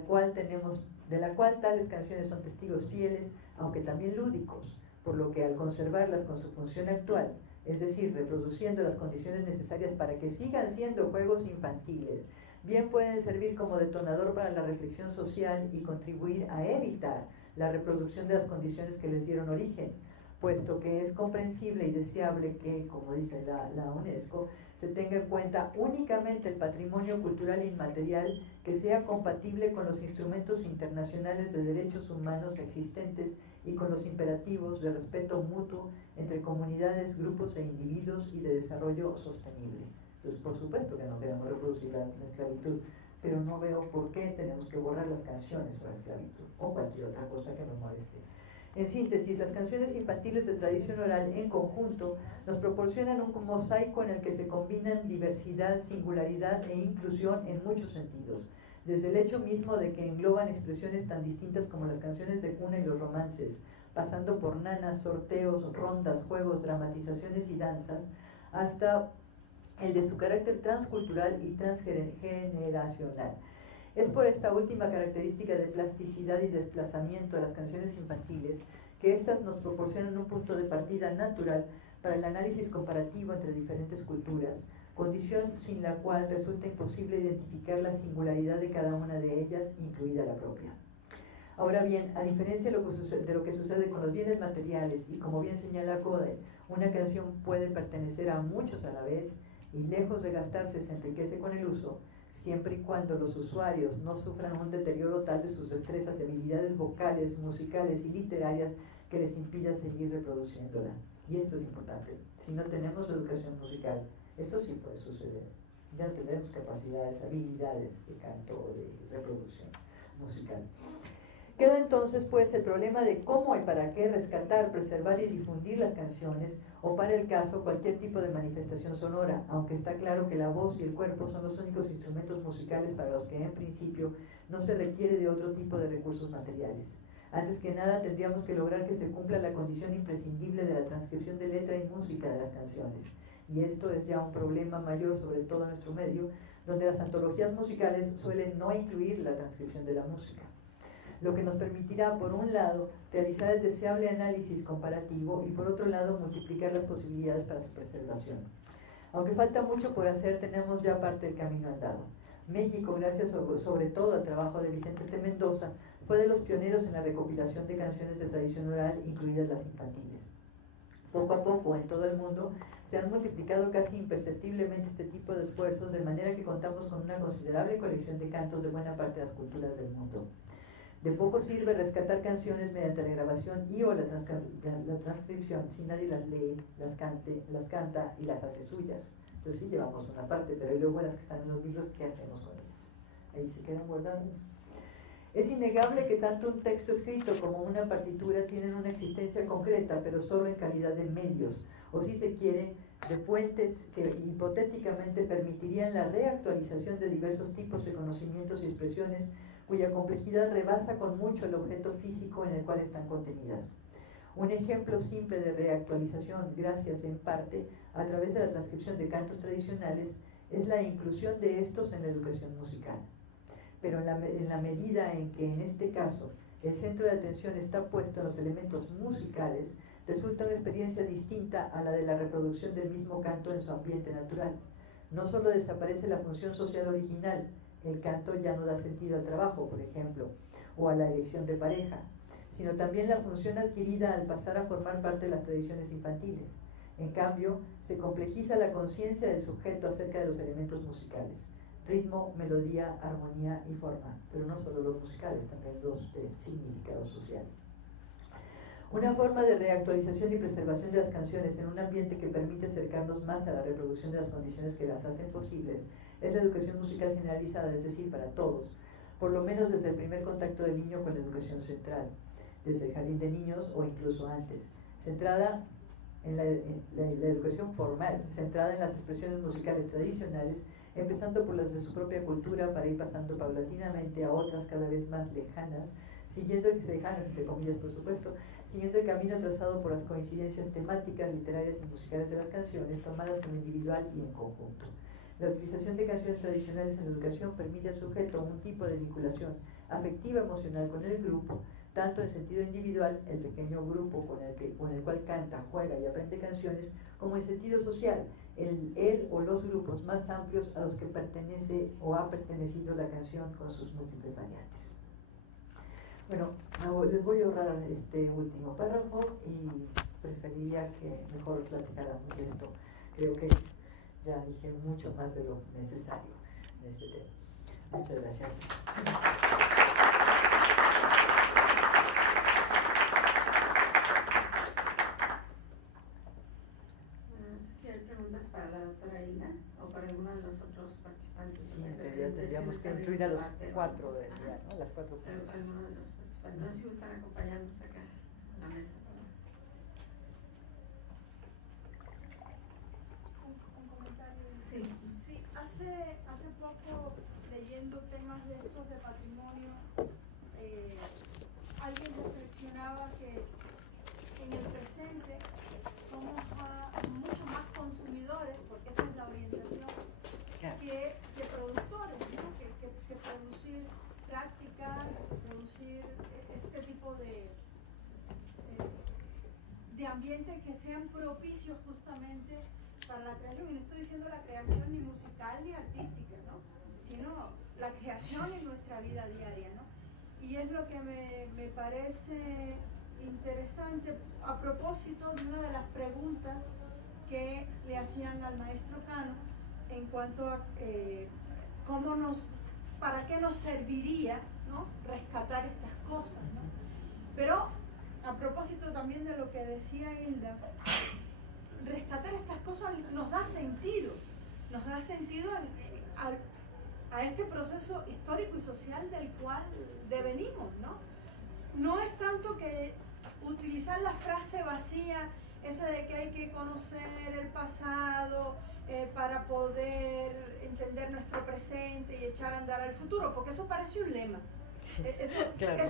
cual tales canciones son testigos fieles, aunque también lúdicos, por lo que al conservarlas con su función actual, es decir, reproduciendo las condiciones necesarias para que sigan siendo juegos infantiles, bien pueden servir como detonador para la reflexión social y contribuir a evitar la reproducción de las condiciones que les dieron origen, puesto que es comprensible y deseable que, como dice la UNESCO, se tenga en cuenta únicamente el patrimonio cultural inmaterial que sea compatible con los instrumentos internacionales de derechos humanos existentes y con los imperativos de respeto mutuo entre comunidades, grupos e individuos y de desarrollo sostenible. Entonces, por supuesto que no queremos reproducir la esclavitud, pero no veo por qué tenemos que borrar las canciones sobre la esclavitud o cualquier otra cosa que nos moleste. En síntesis, las canciones infantiles de tradición oral en conjunto nos proporcionan un mosaico en el que se combinan diversidad, singularidad e inclusión en muchos sentidos, desde el hecho mismo de que engloban expresiones tan distintas como las canciones de cuna y los romances, pasando por nanas, sorteos, rondas, juegos, dramatizaciones y danzas, hasta el de su carácter transcultural y transgeneracional. Es por esta última característica de plasticidad y desplazamiento de las canciones infantiles que éstas nos proporcionan un punto de partida natural para el análisis comparativo entre diferentes culturas, condición sin la cual resulta imposible identificar la singularidad de cada una de ellas, incluida la propia. Ahora bien, a diferencia de lo que sucede con los bienes materiales, y como bien señala Godel, una canción puede pertenecer a muchos a la vez, y lejos de gastarse se enriquece con el uso, siempre y cuando los usuarios no sufran un deterioro tal de sus destrezas y habilidades vocales, musicales y literarias que les impida seguir reproduciéndola. Y esto es importante. Si no tenemos educación musical, esto sí puede suceder. Ya tenemos capacidades, habilidades de canto o de reproducción musical. Queda entonces pues el problema de cómo y para qué rescatar, preservar y difundir las canciones, o para el caso cualquier tipo de manifestación sonora, aunque está claro que la voz y el cuerpo son los únicos instrumentos musicales para los que en principio no se requiere de otro tipo de recursos materiales. Antes que nada tendríamos que lograr que se cumpla la condición imprescindible de la transcripción de letra y música de las canciones, y esto es ya un problema mayor sobre todo en nuestro medio, donde las antologías musicales suelen no incluir la transcripción de la música, lo que nos permitirá, por un lado, realizar el deseable análisis comparativo y, por otro lado, multiplicar las posibilidades para su preservación. Aunque falta mucho por hacer, tenemos ya parte del camino andado. México, gracias sobre todo al trabajo de Vicente T. Mendoza, fue de los pioneros en la recopilación de canciones de tradición oral, incluidas las infantiles. Poco a poco, en todo el mundo, se han multiplicado casi imperceptiblemente este tipo de esfuerzos, de manera que contamos con una considerable colección de cantos de buena parte de las culturas del mundo. De poco sirve rescatar canciones mediante la grabación y o la transcripción si nadie las lee, las canta y las hace suyas. Entonces sí llevamos una parte, pero luego las que están en los libros, ¿qué hacemos con ellas? Ahí se quedan guardadas. Es innegable que tanto un texto escrito como una partitura tienen una existencia concreta, pero solo en calidad de medios, o si se quiere, de puentes que hipotéticamente permitirían la reactualización de diversos tipos de conocimientos y expresiones cuya complejidad rebasa con mucho el objeto físico en el cual están contenidas. Un ejemplo simple de reactualización, gracias en parte a través de la transcripción de cantos tradicionales, es la inclusión de estos en la educación musical. Pero en la medida en que, en este caso, el centro de atención está puesto en los elementos musicales, resulta una experiencia distinta a la de la reproducción del mismo canto en su ambiente natural. No solo desaparece la función social original, el canto ya no da sentido al trabajo, por ejemplo, o a la elección de pareja, sino también la función adquirida al pasar a formar parte de las tradiciones infantiles. En cambio, se complejiza la conciencia del sujeto acerca de los elementos musicales: ritmo, melodía, armonía y forma, pero no solo los musicales, también los de significado social. Una forma de reactualización y preservación de las canciones en un ambiente que permite acercarnos más a la reproducción de las condiciones que las hacen posibles es la educación musical generalizada, es decir, para todos, por lo menos desde el primer contacto del niño con la educación central, desde el jardín de niños o incluso antes, centrada en la educación formal, centrada en las expresiones musicales tradicionales, empezando por las de su propia cultura para ir pasando paulatinamente a otras cada vez más lejanas, lejanas entre comillas por supuesto, siguiendo el camino trazado por las coincidencias temáticas, literarias y musicales de las canciones, tomadas en lo individual y en conjunto. La utilización de canciones tradicionales en la educación permite al sujeto un tipo de vinculación afectiva emocional con el grupo, tanto en sentido individual, el pequeño grupo con el cual canta, juega y aprende canciones, como en sentido social, él o los grupos más amplios a los que pertenece o ha pertenecido la canción con sus múltiples variantes. Bueno, les voy a ahorrar este último párrafo y preferiría que mejor platicáramos de esto. Creo que ya dije mucho más de lo necesario de este tema. Muchas gracias. No sé si hay preguntas para la doctora Hilda o para alguno de los otros participantes. Sí, tendríamos que incluir a los cuatro, ¿no? Las cuatro personas. Alguno de los participantes. No sé si gustan acompañarnos acá a la mesa. Un comentario. Sí. Hace poco, leyendo temas de estos de patrimonio, alguien reflexionaba que en el presente somos mucho más consumidores, porque esa es la orientación, que productores, ¿no? que producir prácticas, producir este tipo de ambientes que sean propicios justamente para la creación. Y no estoy diciendo la creación ni musical ni artística, ¿no? Sino la creación en nuestra vida diaria, ¿no? Y es lo que me parece interesante a propósito de una de las preguntas que le hacían al maestro Cano en cuanto a para qué nos serviría, ¿no? Rescatar estas cosas, ¿no? Pero a propósito también de lo que decía Hilda, rescatar estas cosas nos da sentido a este proceso histórico y social del cual devenimos, ¿no? no es tanto que utilizar la frase vacía, esa de que hay que conocer el pasado para poder entender nuestro presente y echar a andar al futuro, porque eso parece un lema. Claro.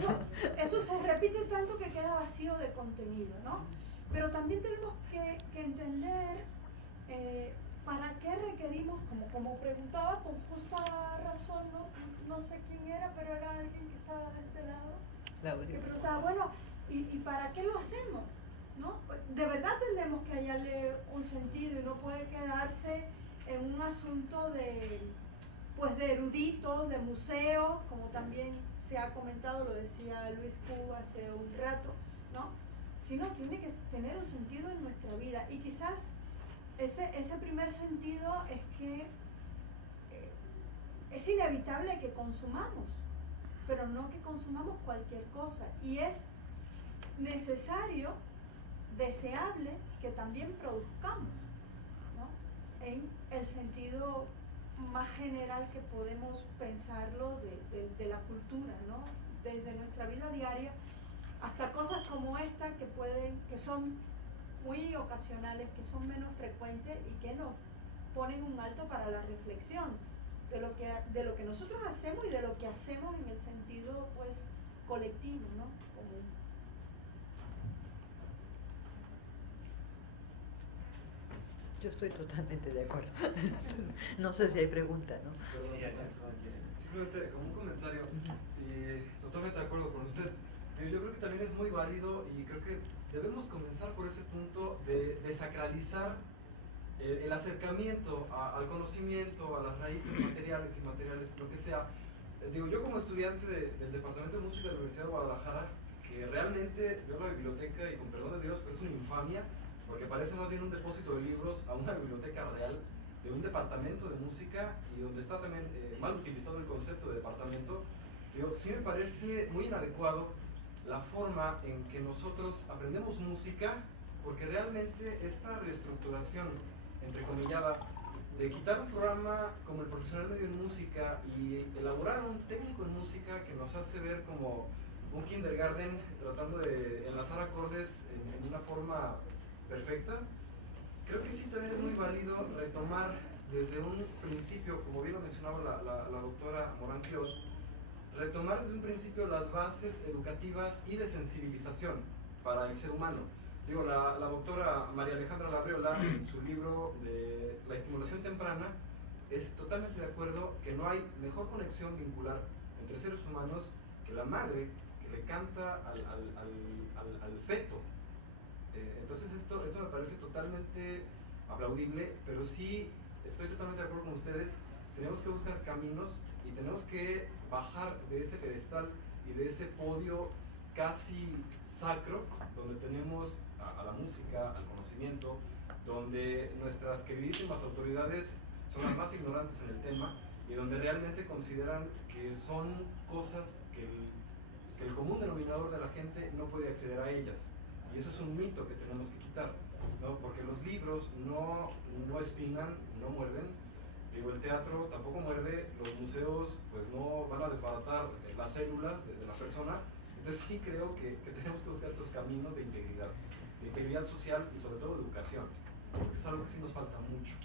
Eso se repite tanto que queda vacío de contenido, ¿no? Pero también tenemos que entender para qué requerimos, como preguntaba con justa razón, no sé quién era, pero era alguien que estaba de este lado, que preguntaba, bueno, ¿y para qué lo hacemos? ¿No? De verdad tenemos que hallarle un sentido y no puede quedarse en un asunto de eruditos, de museos, como también se ha comentado, lo decía Luis Q hace un rato, ¿no? Sino tiene que tener un sentido en nuestra vida, y quizás ese primer sentido es que es inevitable que consumamos, pero no que consumamos cualquier cosa, y es necesario, deseable, que también produzcamos, ¿no? En el sentido más general que podemos pensarlo de la cultura, ¿no? Desde nuestra vida diaria hasta cosas como esta que son muy ocasionales, que son menos frecuentes y que nos ponen un alto para la reflexión de lo que nosotros hacemos y de lo que hacemos en el sentido, pues, colectivo, ¿no? Común. Yo estoy totalmente de acuerdo. No sé si hay pregunta, ¿no? Simplemente como un comentario, totalmente de acuerdo con usted. Yo creo que también es muy válido, y creo que debemos comenzar por ese punto de desacralizar el acercamiento al conocimiento, a las raíces materiales, inmateriales, lo que sea. Yo como estudiante del Departamento de Música de la Universidad de Guadalajara, que realmente veo la biblioteca, y con perdón de Dios, pero es una infamia, porque parece más bien un depósito de libros a una biblioteca real de un departamento de música, y donde está también mal utilizado el concepto de departamento. Sí me parece muy inadecuado la forma en que nosotros aprendemos música, porque realmente esta reestructuración, entrecomillada, de quitar un programa como el profesional medio en música y elaborar un técnico en música que nos hace ver como un kindergarten tratando de enlazar acordes en una forma perfecta. Creo que sí también es muy válido retomar desde un principio, como bien lo mencionaba la doctora Morán Quirós, retomar desde un principio las bases educativas y de sensibilización para el ser humano. La doctora María Alejandra Labriola, en su libro de La estimulación temprana, es totalmente de acuerdo que no hay mejor conexión vincular entre seres humanos que la madre que le canta al feto. Entonces esto me parece totalmente aplaudible, pero sí estoy totalmente de acuerdo con ustedes. Tenemos que buscar caminos y tenemos que bajar de ese pedestal y de ese podio casi sacro, donde tenemos a la música, al conocimiento, donde nuestras queridísimas autoridades son las más ignorantes en el tema, y donde realmente consideran que son cosas que el común denominador de la gente no puede acceder a ellas. Y eso es un mito que tenemos que quitar, ¿no? Porque los libros no espinan, no muerden. El teatro tampoco muerde, los museos pues no van a desbaratar las células de la persona. Entonces sí creo que tenemos que buscar esos caminos de integridad social y sobre todo educación, porque es algo que sí nos falta mucho,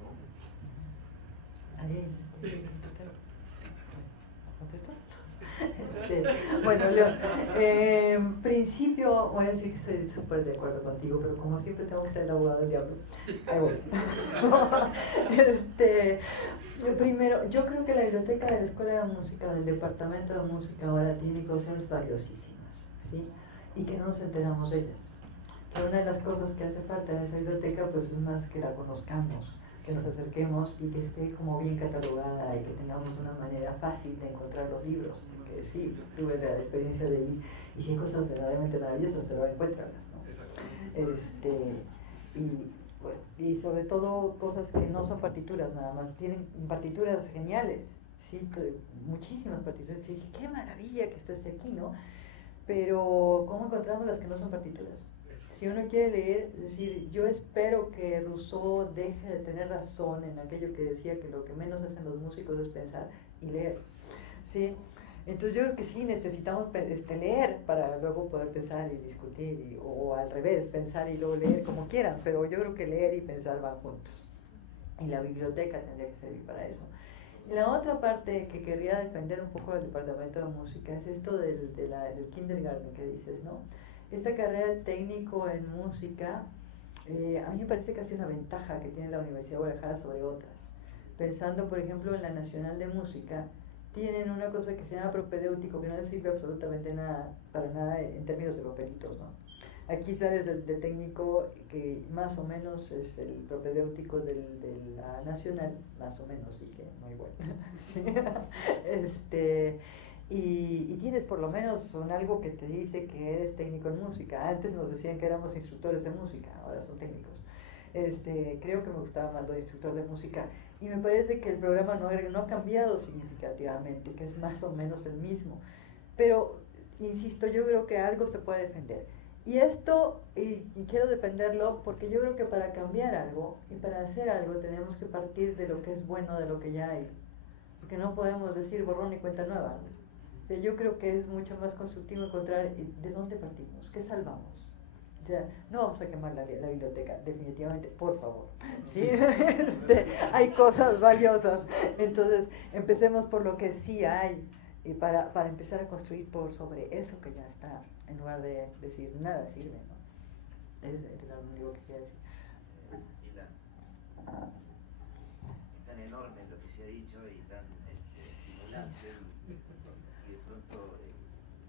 ¿no? Bueno, en principio voy a decir que estoy súper de acuerdo contigo, pero como siempre tengo que ser el abogado del diablo. Ahí voy. Primero, yo creo que la biblioteca de la Escuela de Música, del Departamento de Música, ahora tiene cosas valiosísimas, ¿sí? Y que no nos enteramos de ellas. Que una de las cosas que hace falta en esa biblioteca pues es más que la conozcamos, que nos acerquemos y que esté como bien catalogada y que tengamos una manera fácil de encontrar los libros. Porque sí, tuve la experiencia de ir y sí hay cosas verdaderamente maravillosas, pero encuéntralas, ¿no? Y sobre todo cosas que no son partituras nada más, tienen partituras geniales, ¿sí? Muchísimas partituras, y dije, qué maravilla que esto esté aquí, ¿no? Pero ¿cómo encontramos las que no son partituras? Si uno quiere leer, es decir, yo espero que Rousseau deje de tener razón en aquello que decía que lo que menos hacen los músicos es pensar y leer, ¿sí? Entonces yo creo que sí necesitamos leer para luego poder pensar y discutir, o al revés, pensar y luego leer como quieran, pero yo creo que leer y pensar van juntos. Y la biblioteca tendría que servir para eso. Y la otra parte que querría defender un poco del departamento de música es esto del kindergarten que dices, ¿no? Esa carrera técnico en música, a mí me parece que ha sido una ventaja que tiene la Universidad de Guadalajara sobre otras. Pensando, por ejemplo, en la Nacional de Música, tienen una cosa que se llama propedéutico, que no les sirve absolutamente nada, para nada en términos de papelitos, ¿no? Aquí sales de técnico, que más o menos es el propedéutico de la Nacional, más o menos, dije, muy bueno. ¿Sí? Y tienes por lo menos algo que te dice que eres técnico en música. Antes nos decían que éramos instructores de música, ahora son técnicos. Creo que me gustaba más lo de instructor de música, y me parece que el programa no ha cambiado significativamente, que es más o menos el mismo. Pero, insisto, yo creo que algo se puede defender. Y esto, y quiero defenderlo porque yo creo que para cambiar algo y para hacer algo tenemos que partir de lo que es bueno, de lo que ya hay. Porque no podemos decir borrón y cuenta nueva. O sea, yo creo que es mucho más constructivo encontrar de dónde partimos, qué salvamos. Ya, no vamos a quemar la biblioteca, definitivamente, por favor. ¿Sí? Hay cosas valiosas. Entonces, empecemos por lo que sí hay, y para empezar a construir por sobre eso que ya está, en lugar de decir nada sirve, ¿no? Es lo único que quería decir. Es tan enorme lo que se ha dicho y tan estimulante, y de pronto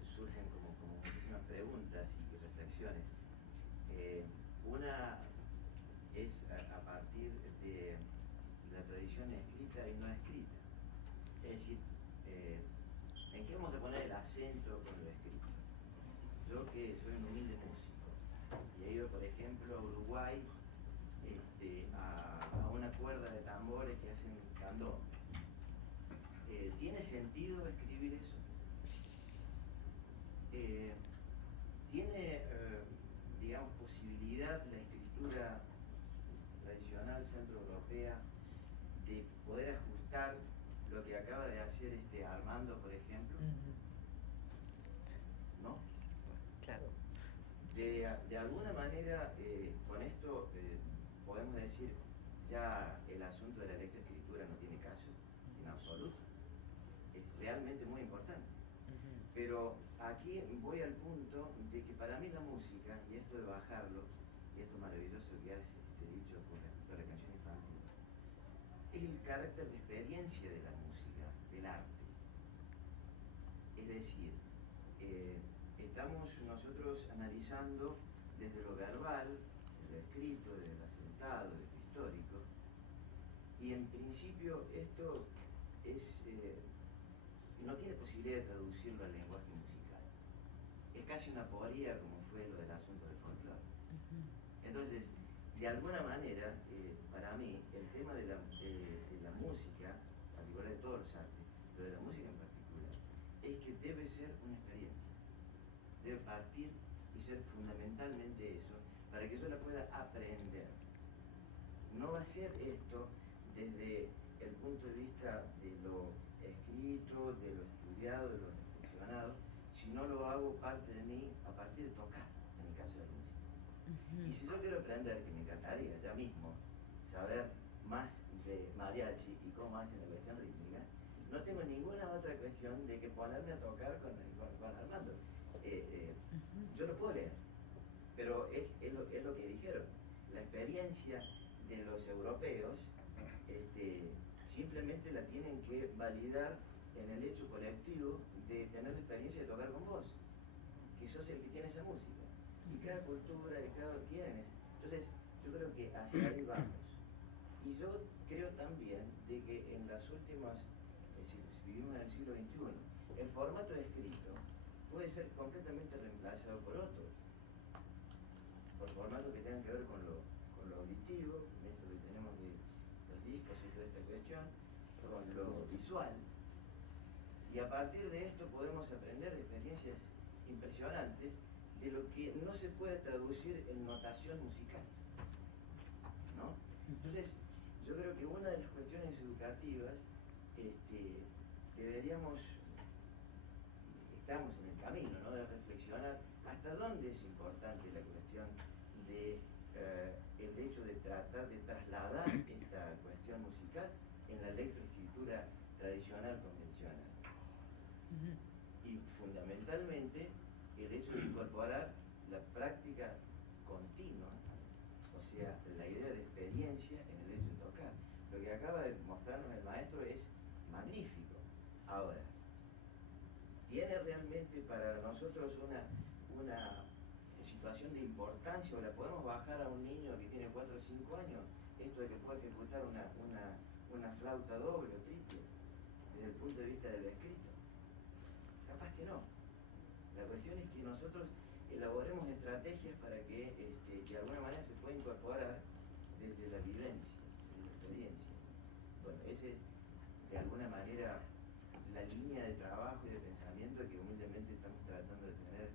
surgen como muchísimas preguntas y reflexiones. Una es a partir de la tradición escrita y no escrita. Es decir, ¿en qué vamos a poner el acento con lo escrito? Yo, que soy un humilde músico y he ido, por ejemplo, a Uruguay a una cuerda de tambores que hacen candón. ¿Tiene sentido escribir eso? ¿Tiene, digamos, posibilidad la escritura tradicional centroeuropea de poder ajustar lo que acaba de hacer Armando, por ejemplo? ¿No? Claro. De alguna manera, con esto podemos decir, ya el asunto de la lectoescritura no tiene caso, en absoluto. Es realmente muy importante. Pero aquí voy al punto de que para mí la música, y esto de bajarlo, y esto maravilloso que has dicho con respecto a la canción infantil, es el carácter de experiencia de la música, del arte. Es decir, estamos nosotros analizando desde lo verbal, desde lo escrito, desde lo asentado, desde lo histórico, y en principio esto es, no tiene posibilidad de traducirlo al lenguaje musical. Es casi una poría, como fue lo del asunto del folclore. Entonces, de alguna manera, para mí, el tema de la música, particular de todos los artes, pero de la música en particular, es que debe ser una experiencia. Debe partir y ser fundamentalmente eso, para que yo la pueda aprender. No va a ser esto desde el punto de vista de lo escrito, de lo estudiado, de lo reflexionado, si no lo hago parte de mí a partir de tocar, en el caso de la música. Y si yo quiero aprender, que me encantaría ya mismo saber más de mariachi y cómo hacen la cuestión rítmica, no tengo ninguna otra cuestión de que ponerme a tocar con Armando. Yo lo puedo leer, pero es lo que dijeron. La experiencia de los europeos simplemente la tienen que validar en el hecho colectivo de tener la experiencia de tocar con vos, que sos el que tiene esa música. Y cada cultura, y cada tiene. Entonces, yo creo que hacia ahí vamos. Y yo creo también de que en las últimas, es decir, si vivimos en el siglo XXI, el formato escrito puede ser completamente reemplazado por otro. Por formatos que tengan que ver con lo auditivo, esto que tenemos de los discos y toda esta cuestión, con lo visual. Y a partir de esto podemos aprender de experiencias impresionantes de lo que no se puede traducir en notación musical, ¿no? Entonces, yo creo que una de las cuestiones educativas deberíamos estamos en el camino, ¿no? De reflexionar hasta dónde es importante la cuestión de el hecho de tratar de trasladar esta cuestión musical en la lectoescritura tradicional convencional. Y fundamentalmente el hecho de incorporar la práctica continua, o sea, la idea de experiencia en el hecho de tocar. Lo que acaba de mostrarnos el maestro es magnífico. Ahora, ¿tiene realmente para nosotros una situación de importancia, o la podemos bajar a un niño que tiene 4 o 5 años, esto de que puede ejecutar una flauta doble o triple, desde el punto de vista del escrito? Capaz que no. La cuestión es que nosotros elaboremos estrategias para que de alguna manera se pueda incorporar desde la vivencia, desde la experiencia. Bueno, esa es de alguna manera la línea de trabajo y de pensamiento que humildemente estamos tratando de tener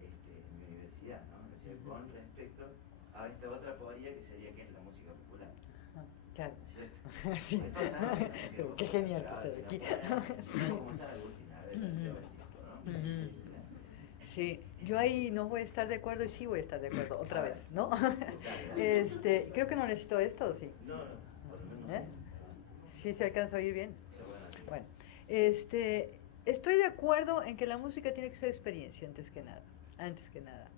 en mi universidad, ¿no? O sea, con respecto a esta otra poría que sería que es la música popular. Claro. ¿Cierto? Sí. Qué genial que estés aquí. No, como San Agustín, a ver, ¿no? Sí, yo ahí no voy a estar de acuerdo y sí voy a estar de acuerdo, otra vez, ¿no? Creo que no necesito esto, ¿sí? No, por lo menos. ¿Sí se alcanza a oír bien? Bueno, estoy de acuerdo en que la música tiene que ser experiencia antes que nada.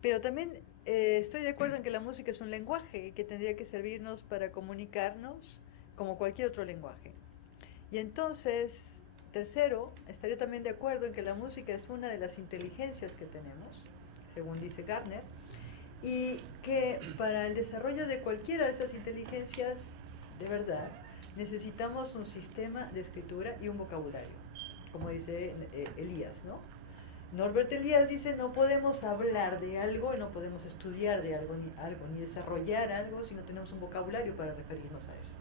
Pero también estoy de acuerdo en que la música es un lenguaje que tendría que servirnos para comunicarnos como cualquier otro lenguaje. Y entonces, tercero, estaría también de acuerdo en que la música es una de las inteligencias que tenemos, según dice Gardner, y que para el desarrollo de cualquiera de estas inteligencias, de verdad, necesitamos un sistema de escritura y un vocabulario, como dice Elías, ¿no? Norbert Elias dice, no podemos hablar de algo y no podemos estudiar de algo, ni desarrollar algo si no tenemos un vocabulario para referirnos a eso.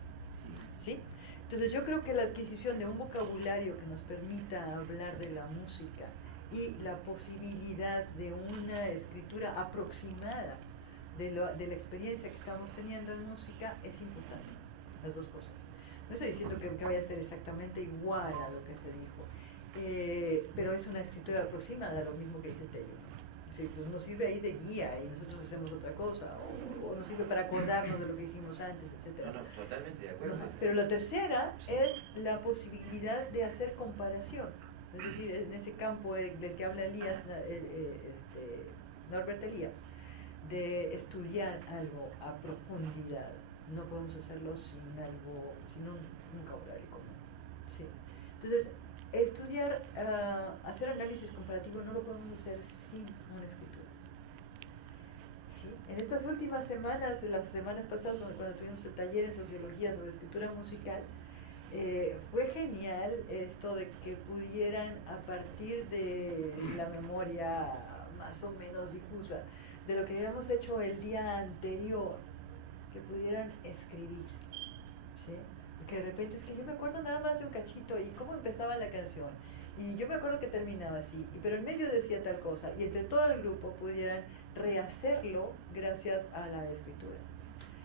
¿Sí? Entonces yo creo que la adquisición de un vocabulario que nos permita hablar de la música y la posibilidad de una escritura aproximada de la experiencia que estamos teniendo en música es importante, las dos cosas. No estoy diciendo que vaya a ser exactamente igual a lo que se dijo, pero es una escritura aproximada a lo mismo que dice Tello. Sí, pues nos sirve ahí de guía y nosotros hacemos otra cosa, o nos sirve para acordarnos de lo que hicimos antes, etc. No, totalmente de acuerdo. Pero la tercera es la posibilidad de hacer comparación. Es decir, en ese campo del que habla Elías, Norbert Elias, de estudiar algo a profundidad. No podemos hacerlo sin un vocabulario común. Sí. Entonces, estudiar, hacer análisis comparativo no lo podemos hacer sin una escritura. ¿Sí? En estas últimas semanas, las semanas pasadas, cuando tuvimos el taller en sociología sobre escritura musical, fue genial esto de que pudieran, a partir de la memoria más o menos difusa, de lo que habíamos hecho el día anterior, que pudieran escribir, ¿sí? Que de repente es que yo me acuerdo nada más de un cachito y cómo empezaba la canción, y yo me acuerdo que terminaba así, pero en medio decía tal cosa, y entre todo el grupo pudieran rehacerlo gracias a la escritura.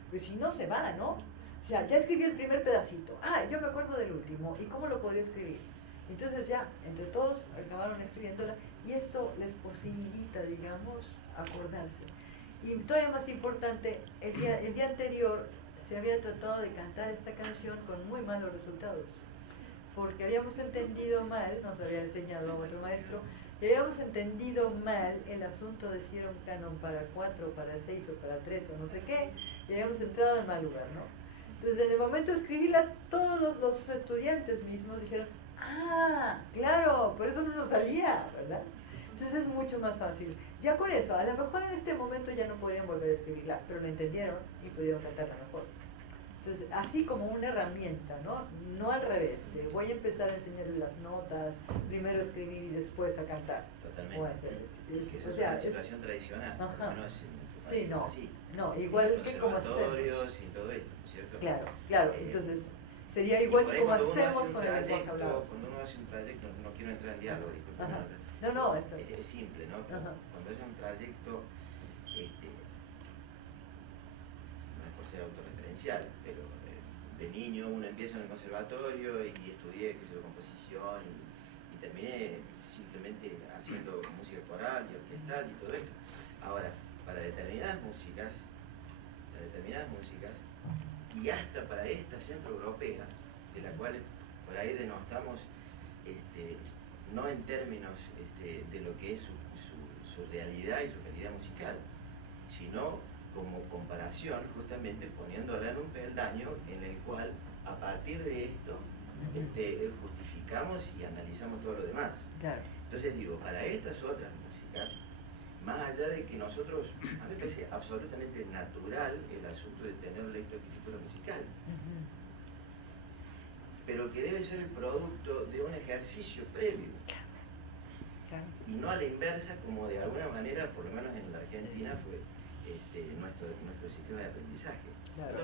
Pues si no se va, ¿no? O sea, ya escribí el primer pedacito, yo me acuerdo del último, ¿y cómo lo podría escribir? Entonces ya, entre todos acabaron escribiéndola, y esto les posibilita, digamos, acordarse. Y todavía más importante, el día anterior se había tratado de cantar esta canción con muy malos resultados, porque habíamos entendido mal, nos había enseñado otro maestro, y habíamos entendido mal el asunto de si era un canon para 4, para 6 o para 3 o no sé qué, y habíamos entrado en mal lugar, ¿no? Entonces, en el momento de escribirla, todos los estudiantes mismos dijeron, claro, por eso no lo sabía, ¿verdad? Entonces es mucho más fácil. Ya con eso, a lo mejor en este momento ya no podrían volver a escribirla, pero lo entendieron y pudieron cantarla mejor. Entonces, así como una herramienta, ¿no? No al revés, de voy a empezar a enseñarles las notas, primero a escribir y después a cantar. Totalmente. O Es sea, una situación tradicional. No es sí, no, así. no, igual que como hacemos. Sin todo esto, ¿cierto? Claro, entonces sería igual que como hacemos con el lenguaje hablado. Cuando uno hace un trayecto, no quiero entrar en diálogo, disculpe. No, esto es simple, ¿no? Cuando es un trayecto, no es por ser autorreferencial, pero de niño uno empieza en el conservatorio y estudié composición y terminé simplemente haciendo música coral y orquestal y todo esto. Ahora, para determinadas músicas, y hasta para esta centroeuropea, de la cual por ahí denostamos, no en términos de lo que es su realidad y su calidad musical, sino como comparación, justamente poniéndola en un peldaño en el cual, a partir de esto, justificamos y analizamos todo lo demás. Claro. Entonces digo, para estas otras músicas, más allá de que nosotros, a mí me parece absolutamente natural el asunto de tener lectoescritura musical, pero que debe ser el producto de un ejercicio previo, y no a la inversa, como de alguna manera, por lo menos en la Argentina, fue nuestro sistema de aprendizaje. Claro,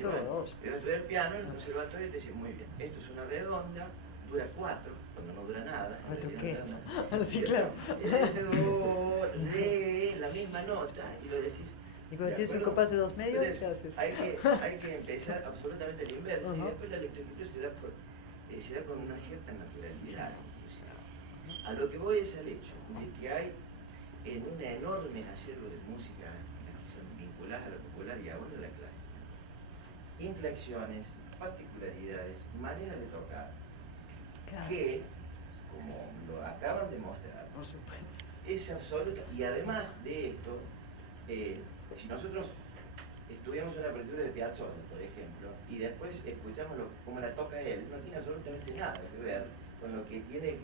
Yo estudié piano en el conservatorio y te decía, muy bien, esto es una redonda, dura 4, cuando no dura nada. ¿Cuánto qué? Sí, Y claro. Y dice do, re, la misma nota, y lo decís. Y cuando ¿de tienes un acuerdo? compás de 2 medios, Entonces, ¿qué haces? hay que empezar absolutamente a la inversa, y después la lectoescritura se da con una cierta naturalidad. O sea, a lo que voy es al hecho de que hay en un enorme acervo de música vinculadas a la popular y aún a la clásica, inflexiones, particularidades, maneras de tocar, que, como lo acaban de mostrar, Por supuesto. es absoluta. Y además de esto, si nosotros estudiamos una apertura de Piazzolla, por ejemplo, y después escuchamos cómo la toca él, no tiene absolutamente nada que ver con lo que tiene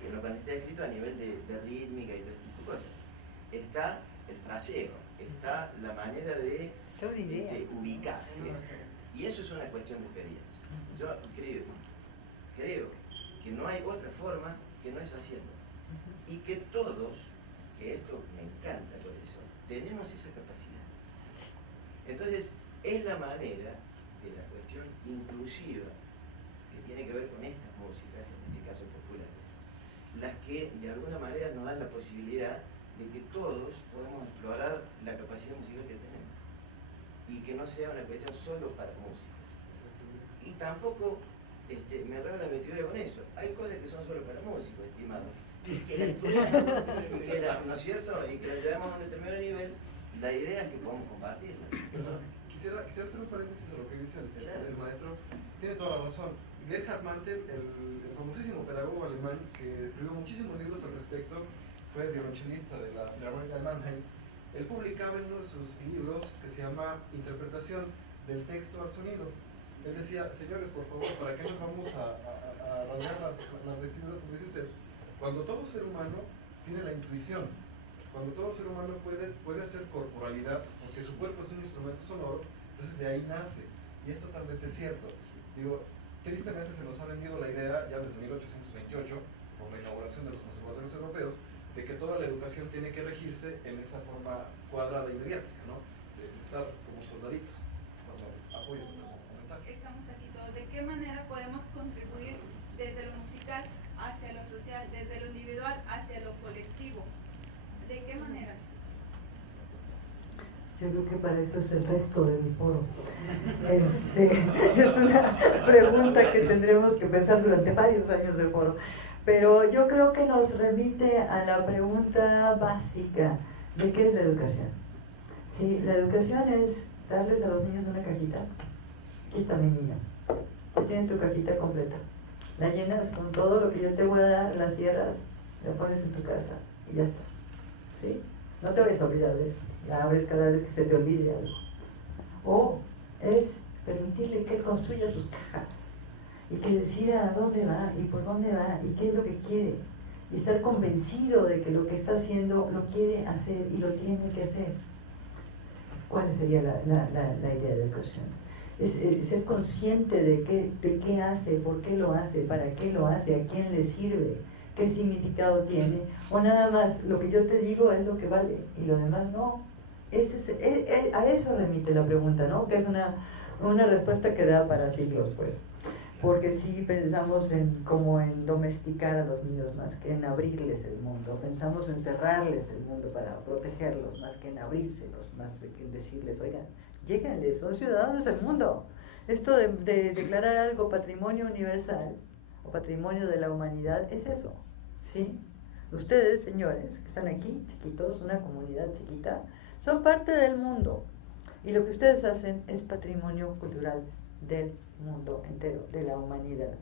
con lo que está escrito a nivel de rítmica y todo este tipo de cosas. Está el fraseo, está la manera de ubicar. Y eso es una cuestión de experiencia. Yo creo que no hay otra forma que no es haciendo. Y que todos, que esto me encanta por eso, tenemos esa capacidad. Entonces, es la manera de la cuestión inclusiva que tiene que ver con estas músicas, en este caso populares, las que de alguna manera nos dan la posibilidad de que todos podamos explorar la capacidad musical que tenemos y que no sea una cuestión solo para música. Y tampoco me raro la metidura con eso. Hay cosas que son solo para músicos, estimado. Y que la estudiamos, ¿no es cierto? Y que la llevamos a un determinado nivel, la idea es que podamos compartirla. Quisiera hacer un paréntesis a lo que dice el maestro. Tiene toda la razón. Gerhard Mantel, el famosísimo pedagogo alemán que escribió muchísimos libros al respecto, fue violonchelista de la Filarmónica de Mannheim. Él publicaba en uno de sus libros que se llama Interpretación del texto al sonido. Él decía, señores, por favor, ¿para qué nos vamos a rasgar las vestiduras, como dice usted? Cuando todo ser humano tiene la intuición, cuando todo ser humano puede hacer corporalidad, porque su cuerpo es un instrumento sonoro, entonces de ahí nace. Y es totalmente cierto. Digo, tristemente se nos ha vendido la idea, ya desde 1828, por la inauguración de los conservatorios europeos, de que toda la educación tiene que regirse en esa forma cuadrada y mediática, ¿no? De estar como soldaditos. Bueno, apoyo tu comentario. Estamos aquí todos. ¿De qué manera podemos contribuir desde lo musical hacia lo social, desde lo individual hacia lo colectivo? ¿De qué manera? Yo creo que para eso es el resto de mi foro. Es una pregunta que tendremos que pensar durante varios años de foro. Pero yo creo que nos remite a la pregunta básica de qué es la educación. Sí, la educación es darles a los niños una cajita. Aquí está mi niño. Ya tienes tu cajita completa. La llenas con todo lo que yo te voy a dar, la cierras, la pones en tu casa y ya está. ¿Sí? No te vayas a olvidar de eso. La abres cada vez que se te olvide algo. O es permitirle que él construya sus cajas y que decida a dónde va y por dónde va y qué es lo que quiere. Y estar convencido de que lo que está haciendo lo quiere hacer y lo tiene que hacer. ¿Cuál sería la idea de educación? Es ser consciente de qué hace, por qué lo hace, para qué lo hace, a quién le sirve, qué significado tiene, o nada más lo que yo te digo es lo que vale y lo demás no. A eso remite la pregunta, ¿no? Que es una respuesta que da para siglos, pues. Porque sí pensamos como en domesticar a los niños más que en abrirles el mundo. Pensamos en cerrarles el mundo para protegerlos más que en abrírselos, más que en decirles, oigan, lléguenles, son ciudadanos del mundo. Esto de declarar algo patrimonio universal o patrimonio de la humanidad es eso. ¿sí? Ustedes, señores, que están aquí, chiquitos, una comunidad chiquita, son parte del mundo. Y lo que ustedes hacen es patrimonio cultural del mundo entero, de la humanidad.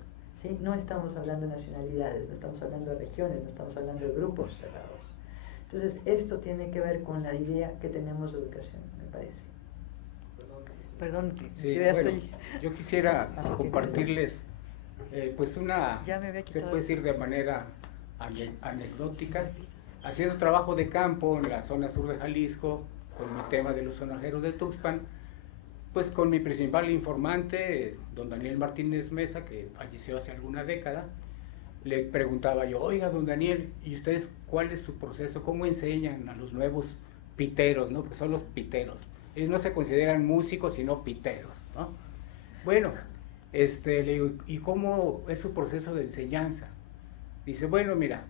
¿Sí? No estamos hablando de nacionalidades, no estamos hablando de regiones, no estamos hablando de grupos cerrados. Entonces, esto tiene que ver con la idea que tenemos de educación, me parece. Perdón, sí, yo ya bueno, estoy... yo quisiera compartirles pues una, Ya me había se quitado. puede decir de manera anecdótica, haciendo trabajo de campo en la zona sur de Jalisco, con mi tema de los sonajeros de Tuxpan, pues con mi principal informante, don Daniel Martínez Mesa, que falleció hace alguna década. Le preguntaba yo, oiga, don Daniel, ¿y ustedes cuál es su proceso? ¿Cómo enseñan a los nuevos piteros, no? Porque son los piteros. Ellos no se consideran músicos, sino piteros, ¿no? Bueno, le digo, ¿y cómo es su proceso de enseñanza? Dice, bueno, mira,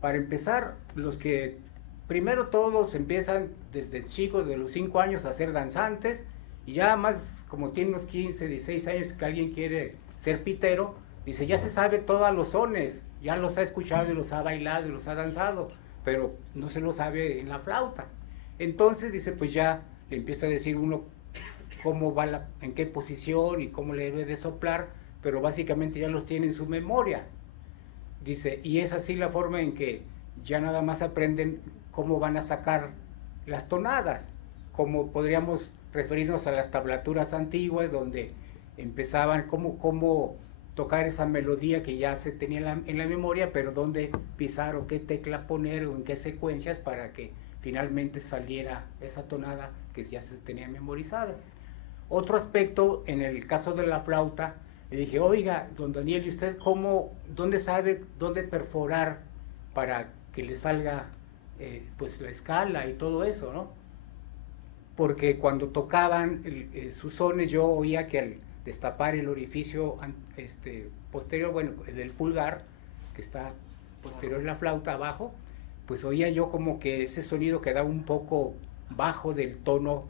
para empezar, los que primero todos empiezan desde chicos, de los 5 años, a ser danzantes, y ya más, como tiene unos 15, 16 años que alguien quiere ser pitero, dice, ya se sabe todos los sones, ya los ha escuchado y los ha bailado y los ha danzado, pero no se lo sabe en la flauta. Entonces dice, pues ya le empieza a decir uno cómo va, en qué posición y cómo le debe de soplar, pero básicamente ya los tiene en su memoria. Dice, y es así la forma en que ya nada más aprenden cómo van a sacar las tonadas, como podríamos referirnos a las tablaturas antiguas, donde empezaban cómo tocar esa melodía que ya se tenía en la memoria, pero dónde pisar o qué tecla poner o en qué secuencias para que finalmente saliera esa tonada que ya se tenía memorizada. Otro aspecto, en el caso de la flauta, le dije, oiga, don Daniel, ¿y usted dónde sabe dónde perforar para que le salga pues la escala y todo eso, ¿no? Porque cuando tocaban sus sones, yo oía que al destapar el orificio posterior, bueno, el del pulgar, que está posterior a la flauta abajo, pues oía yo como que ese sonido quedaba un poco bajo del tono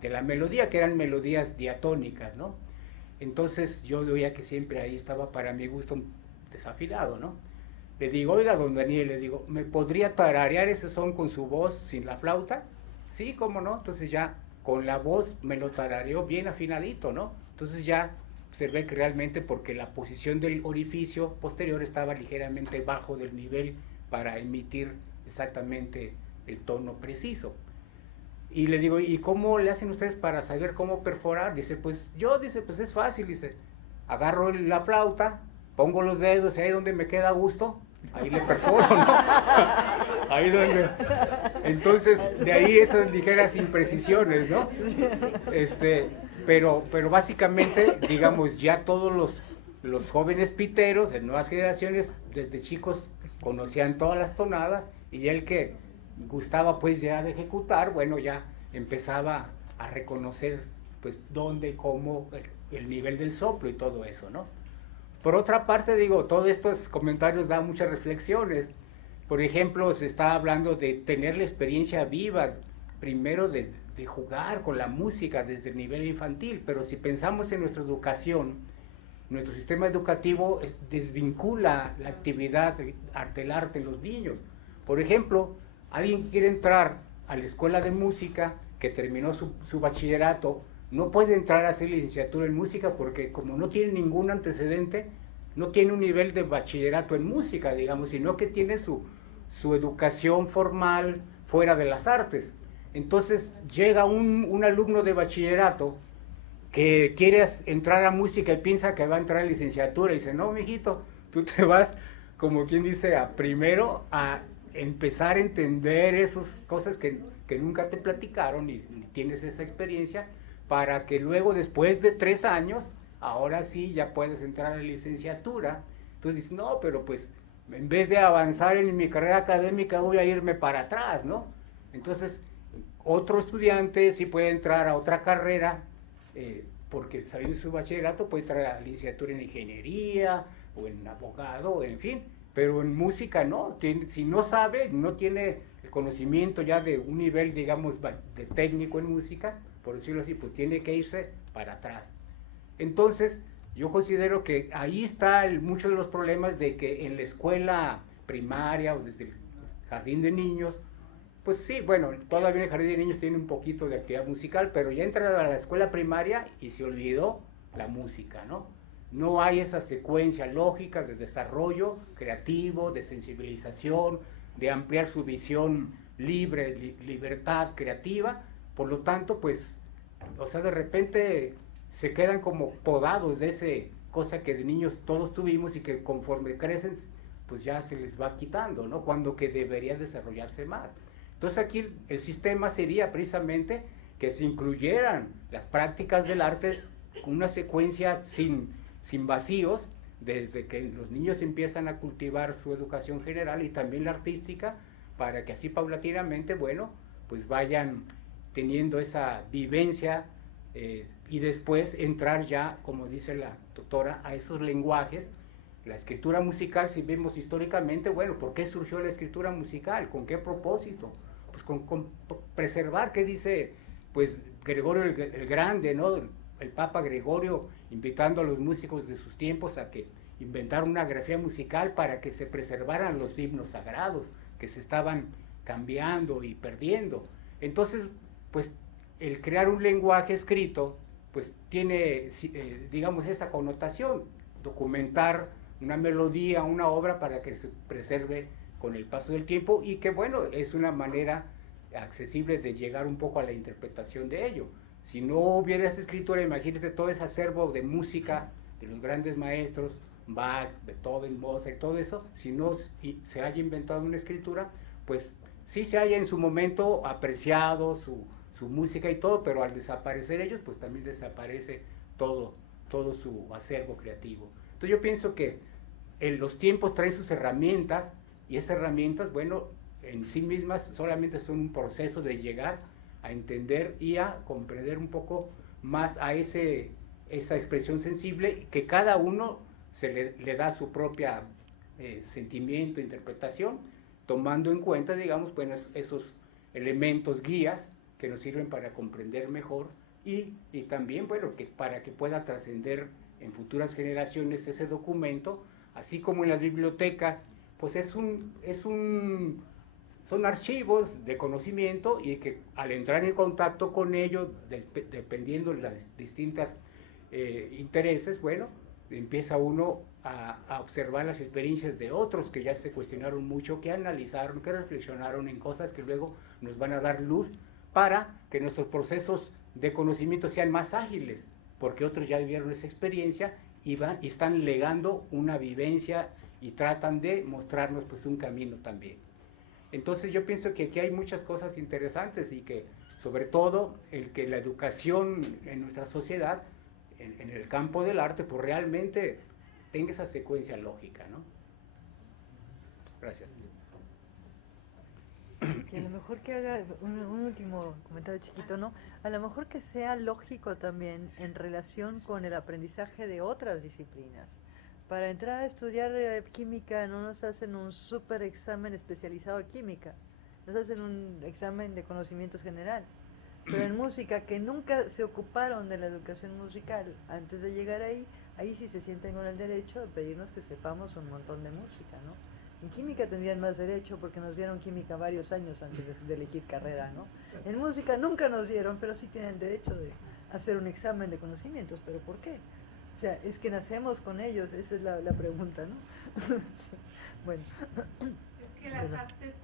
de la melodía, que eran melodías diatónicas, ¿no? Entonces yo oía que siempre ahí estaba, para mi gusto, desafinado, ¿no? Le digo, oiga, don Daniel, le digo, ¿me podría tararear ese son con su voz sin la flauta? Sí, ¿cómo no? Entonces ya con la voz me lo tarareó bien afinadito, ¿no? Entonces ya se ve que realmente, porque la posición del orificio posterior estaba ligeramente bajo del nivel para emitir exactamente el tono preciso. Y le digo, ¿y cómo le hacen ustedes para saber cómo perforar? Dice, pues es fácil, dice, agarro la flauta, pongo los dedos y ahí donde me queda a gusto, ahí le perforo, ¿no? Ahí donde... Entonces, de ahí esas ligeras imprecisiones, ¿no? Pero básicamente, digamos, ya todos los jóvenes piteros de nuevas generaciones, desde chicos, conocían todas las tonadas, y el que gustaba pues ya de ejecutar, bueno, ya empezaba a reconocer pues dónde, cómo, el nivel del soplo y todo eso, ¿no? Por otra parte, digo, todos estos comentarios dan muchas reflexiones. Por ejemplo, se está hablando de tener la experiencia viva, primero de jugar con la música desde el nivel infantil, pero si pensamos en nuestra educación, nuestro sistema educativo desvincula la actividad del arte en los niños. Por ejemplo, alguien que quiere entrar a la escuela de música, que terminó su bachillerato, no puede entrar a hacer licenciatura en música porque como no tiene ningún antecedente, no tiene un nivel de bachillerato en música, digamos, sino que tiene su educación formal fuera de las artes. Entonces llega un alumno de bachillerato que quiere entrar a música y piensa que va a entrar a licenciatura y dice, no, mijito, tú te vas, como quien dice, primero a empezar a entender esas cosas que nunca te platicaron ni tienes esa experiencia, para que luego, después de 3 años, ahora sí ya puedes entrar a la licenciatura. Entonces dices, no, pero pues en vez de avanzar en mi carrera académica voy a irme para atrás, ¿no? Entonces otro estudiante sí puede entrar a otra carrera, porque saliendo de su bachillerato puede entrar a la licenciatura en ingeniería o en abogado, en fin, pero en música no. Si no sabe, no tiene el conocimiento ya de un nivel, digamos, de técnico en música, por decirlo así, pues tiene que irse para atrás. Entonces yo considero que ahí está muchos de los problemas de que en la escuela primaria o desde el jardín de niños, pues sí, bueno, todavía el jardín de niños tiene un poquito de actividad musical, pero ya entra a la escuela primaria y se olvidó la música, ¿no? No hay esa secuencia lógica de desarrollo creativo, de sensibilización, de ampliar su visión libre, libertad creativa. Por lo tanto, pues, o sea, de repente se quedan como podados de ese cosa que de niños todos tuvimos y que conforme crecen, pues ya se les va quitando, ¿no? Cuando que debería desarrollarse más. Entonces aquí el sistema sería precisamente que se incluyeran las prácticas del arte con una secuencia sin vacíos, desde que los niños empiezan a cultivar su educación general y también la artística, para que así paulatinamente, bueno, pues vayan teniendo esa vivencia y después entrar ya, como dice la doctora, a esos lenguajes. La escritura musical, si vemos históricamente, bueno, ¿por qué surgió la escritura musical? ¿Con qué propósito? Pues con preservar, ¿qué dice? Pues Gregorio el Grande, ¿no? El Papa Gregorio invitando a los músicos de sus tiempos a que inventaran una grafía musical para que se preservaran los himnos sagrados que se estaban cambiando y perdiendo. Entonces, pues el crear un lenguaje escrito, pues tiene, digamos, esa connotación, documentar una melodía, una obra para que se preserve con el paso del tiempo y que, bueno, es una manera accesible de llegar un poco a la interpretación de ello. Si no hubiera esa escritura, imagínense todo ese acervo de música de los grandes maestros, Bach, Beethoven, Mozart, todo eso, si no se haya inventado una escritura, pues sí se haya en su momento apreciado su música y todo, pero al desaparecer ellos, pues también desaparece todo su acervo creativo. Entonces yo pienso que los tiempos traen sus herramientas, y esas herramientas, bueno, en sí mismas solamente son un proceso de llegar a entender y a comprender un poco más a esa expresión sensible, que cada uno le da su propia sentimiento, interpretación, tomando en cuenta, digamos, bueno, esos elementos guías que nos sirven para comprender mejor y también, bueno, para que pueda trascender en futuras generaciones ese documento, así como en las bibliotecas, pues son archivos de conocimiento y que al entrar en contacto con ellos, dependiendo de las distintas intereses, bueno, empieza uno a observar las experiencias de otros que ya se cuestionaron mucho, que analizaron, que reflexionaron en cosas que luego nos van a dar luz para que nuestros procesos de conocimiento sean más ágiles, porque otros ya vivieron esa experiencia y están legando una vivencia y tratan de mostrarnos pues un camino también. Entonces yo pienso que aquí hay muchas cosas interesantes y que sobre todo el que la educación en nuestra sociedad, en el campo del arte, pues realmente tenga esa secuencia lógica, ¿no? Gracias. Y a lo mejor que haga un último comentario chiquito, ¿no? A lo mejor que sea lógico también en relación con el aprendizaje de otras disciplinas. Para entrar a estudiar química no nos hacen un súper examen especializado de química, nos hacen un examen de conocimientos general. Pero en música, que nunca se ocuparon de la educación musical antes de llegar ahí sí se sienten con el derecho de pedirnos que sepamos un montón de música, ¿no? En química tendrían más derecho porque nos dieron química varios años antes de elegir carrera, ¿no? En música nunca nos dieron, pero sí tienen derecho de hacer un examen de conocimientos. ¿Pero por qué? O sea, es que nacemos con ellos, esa es la pregunta, ¿no? Bueno. Es que las artes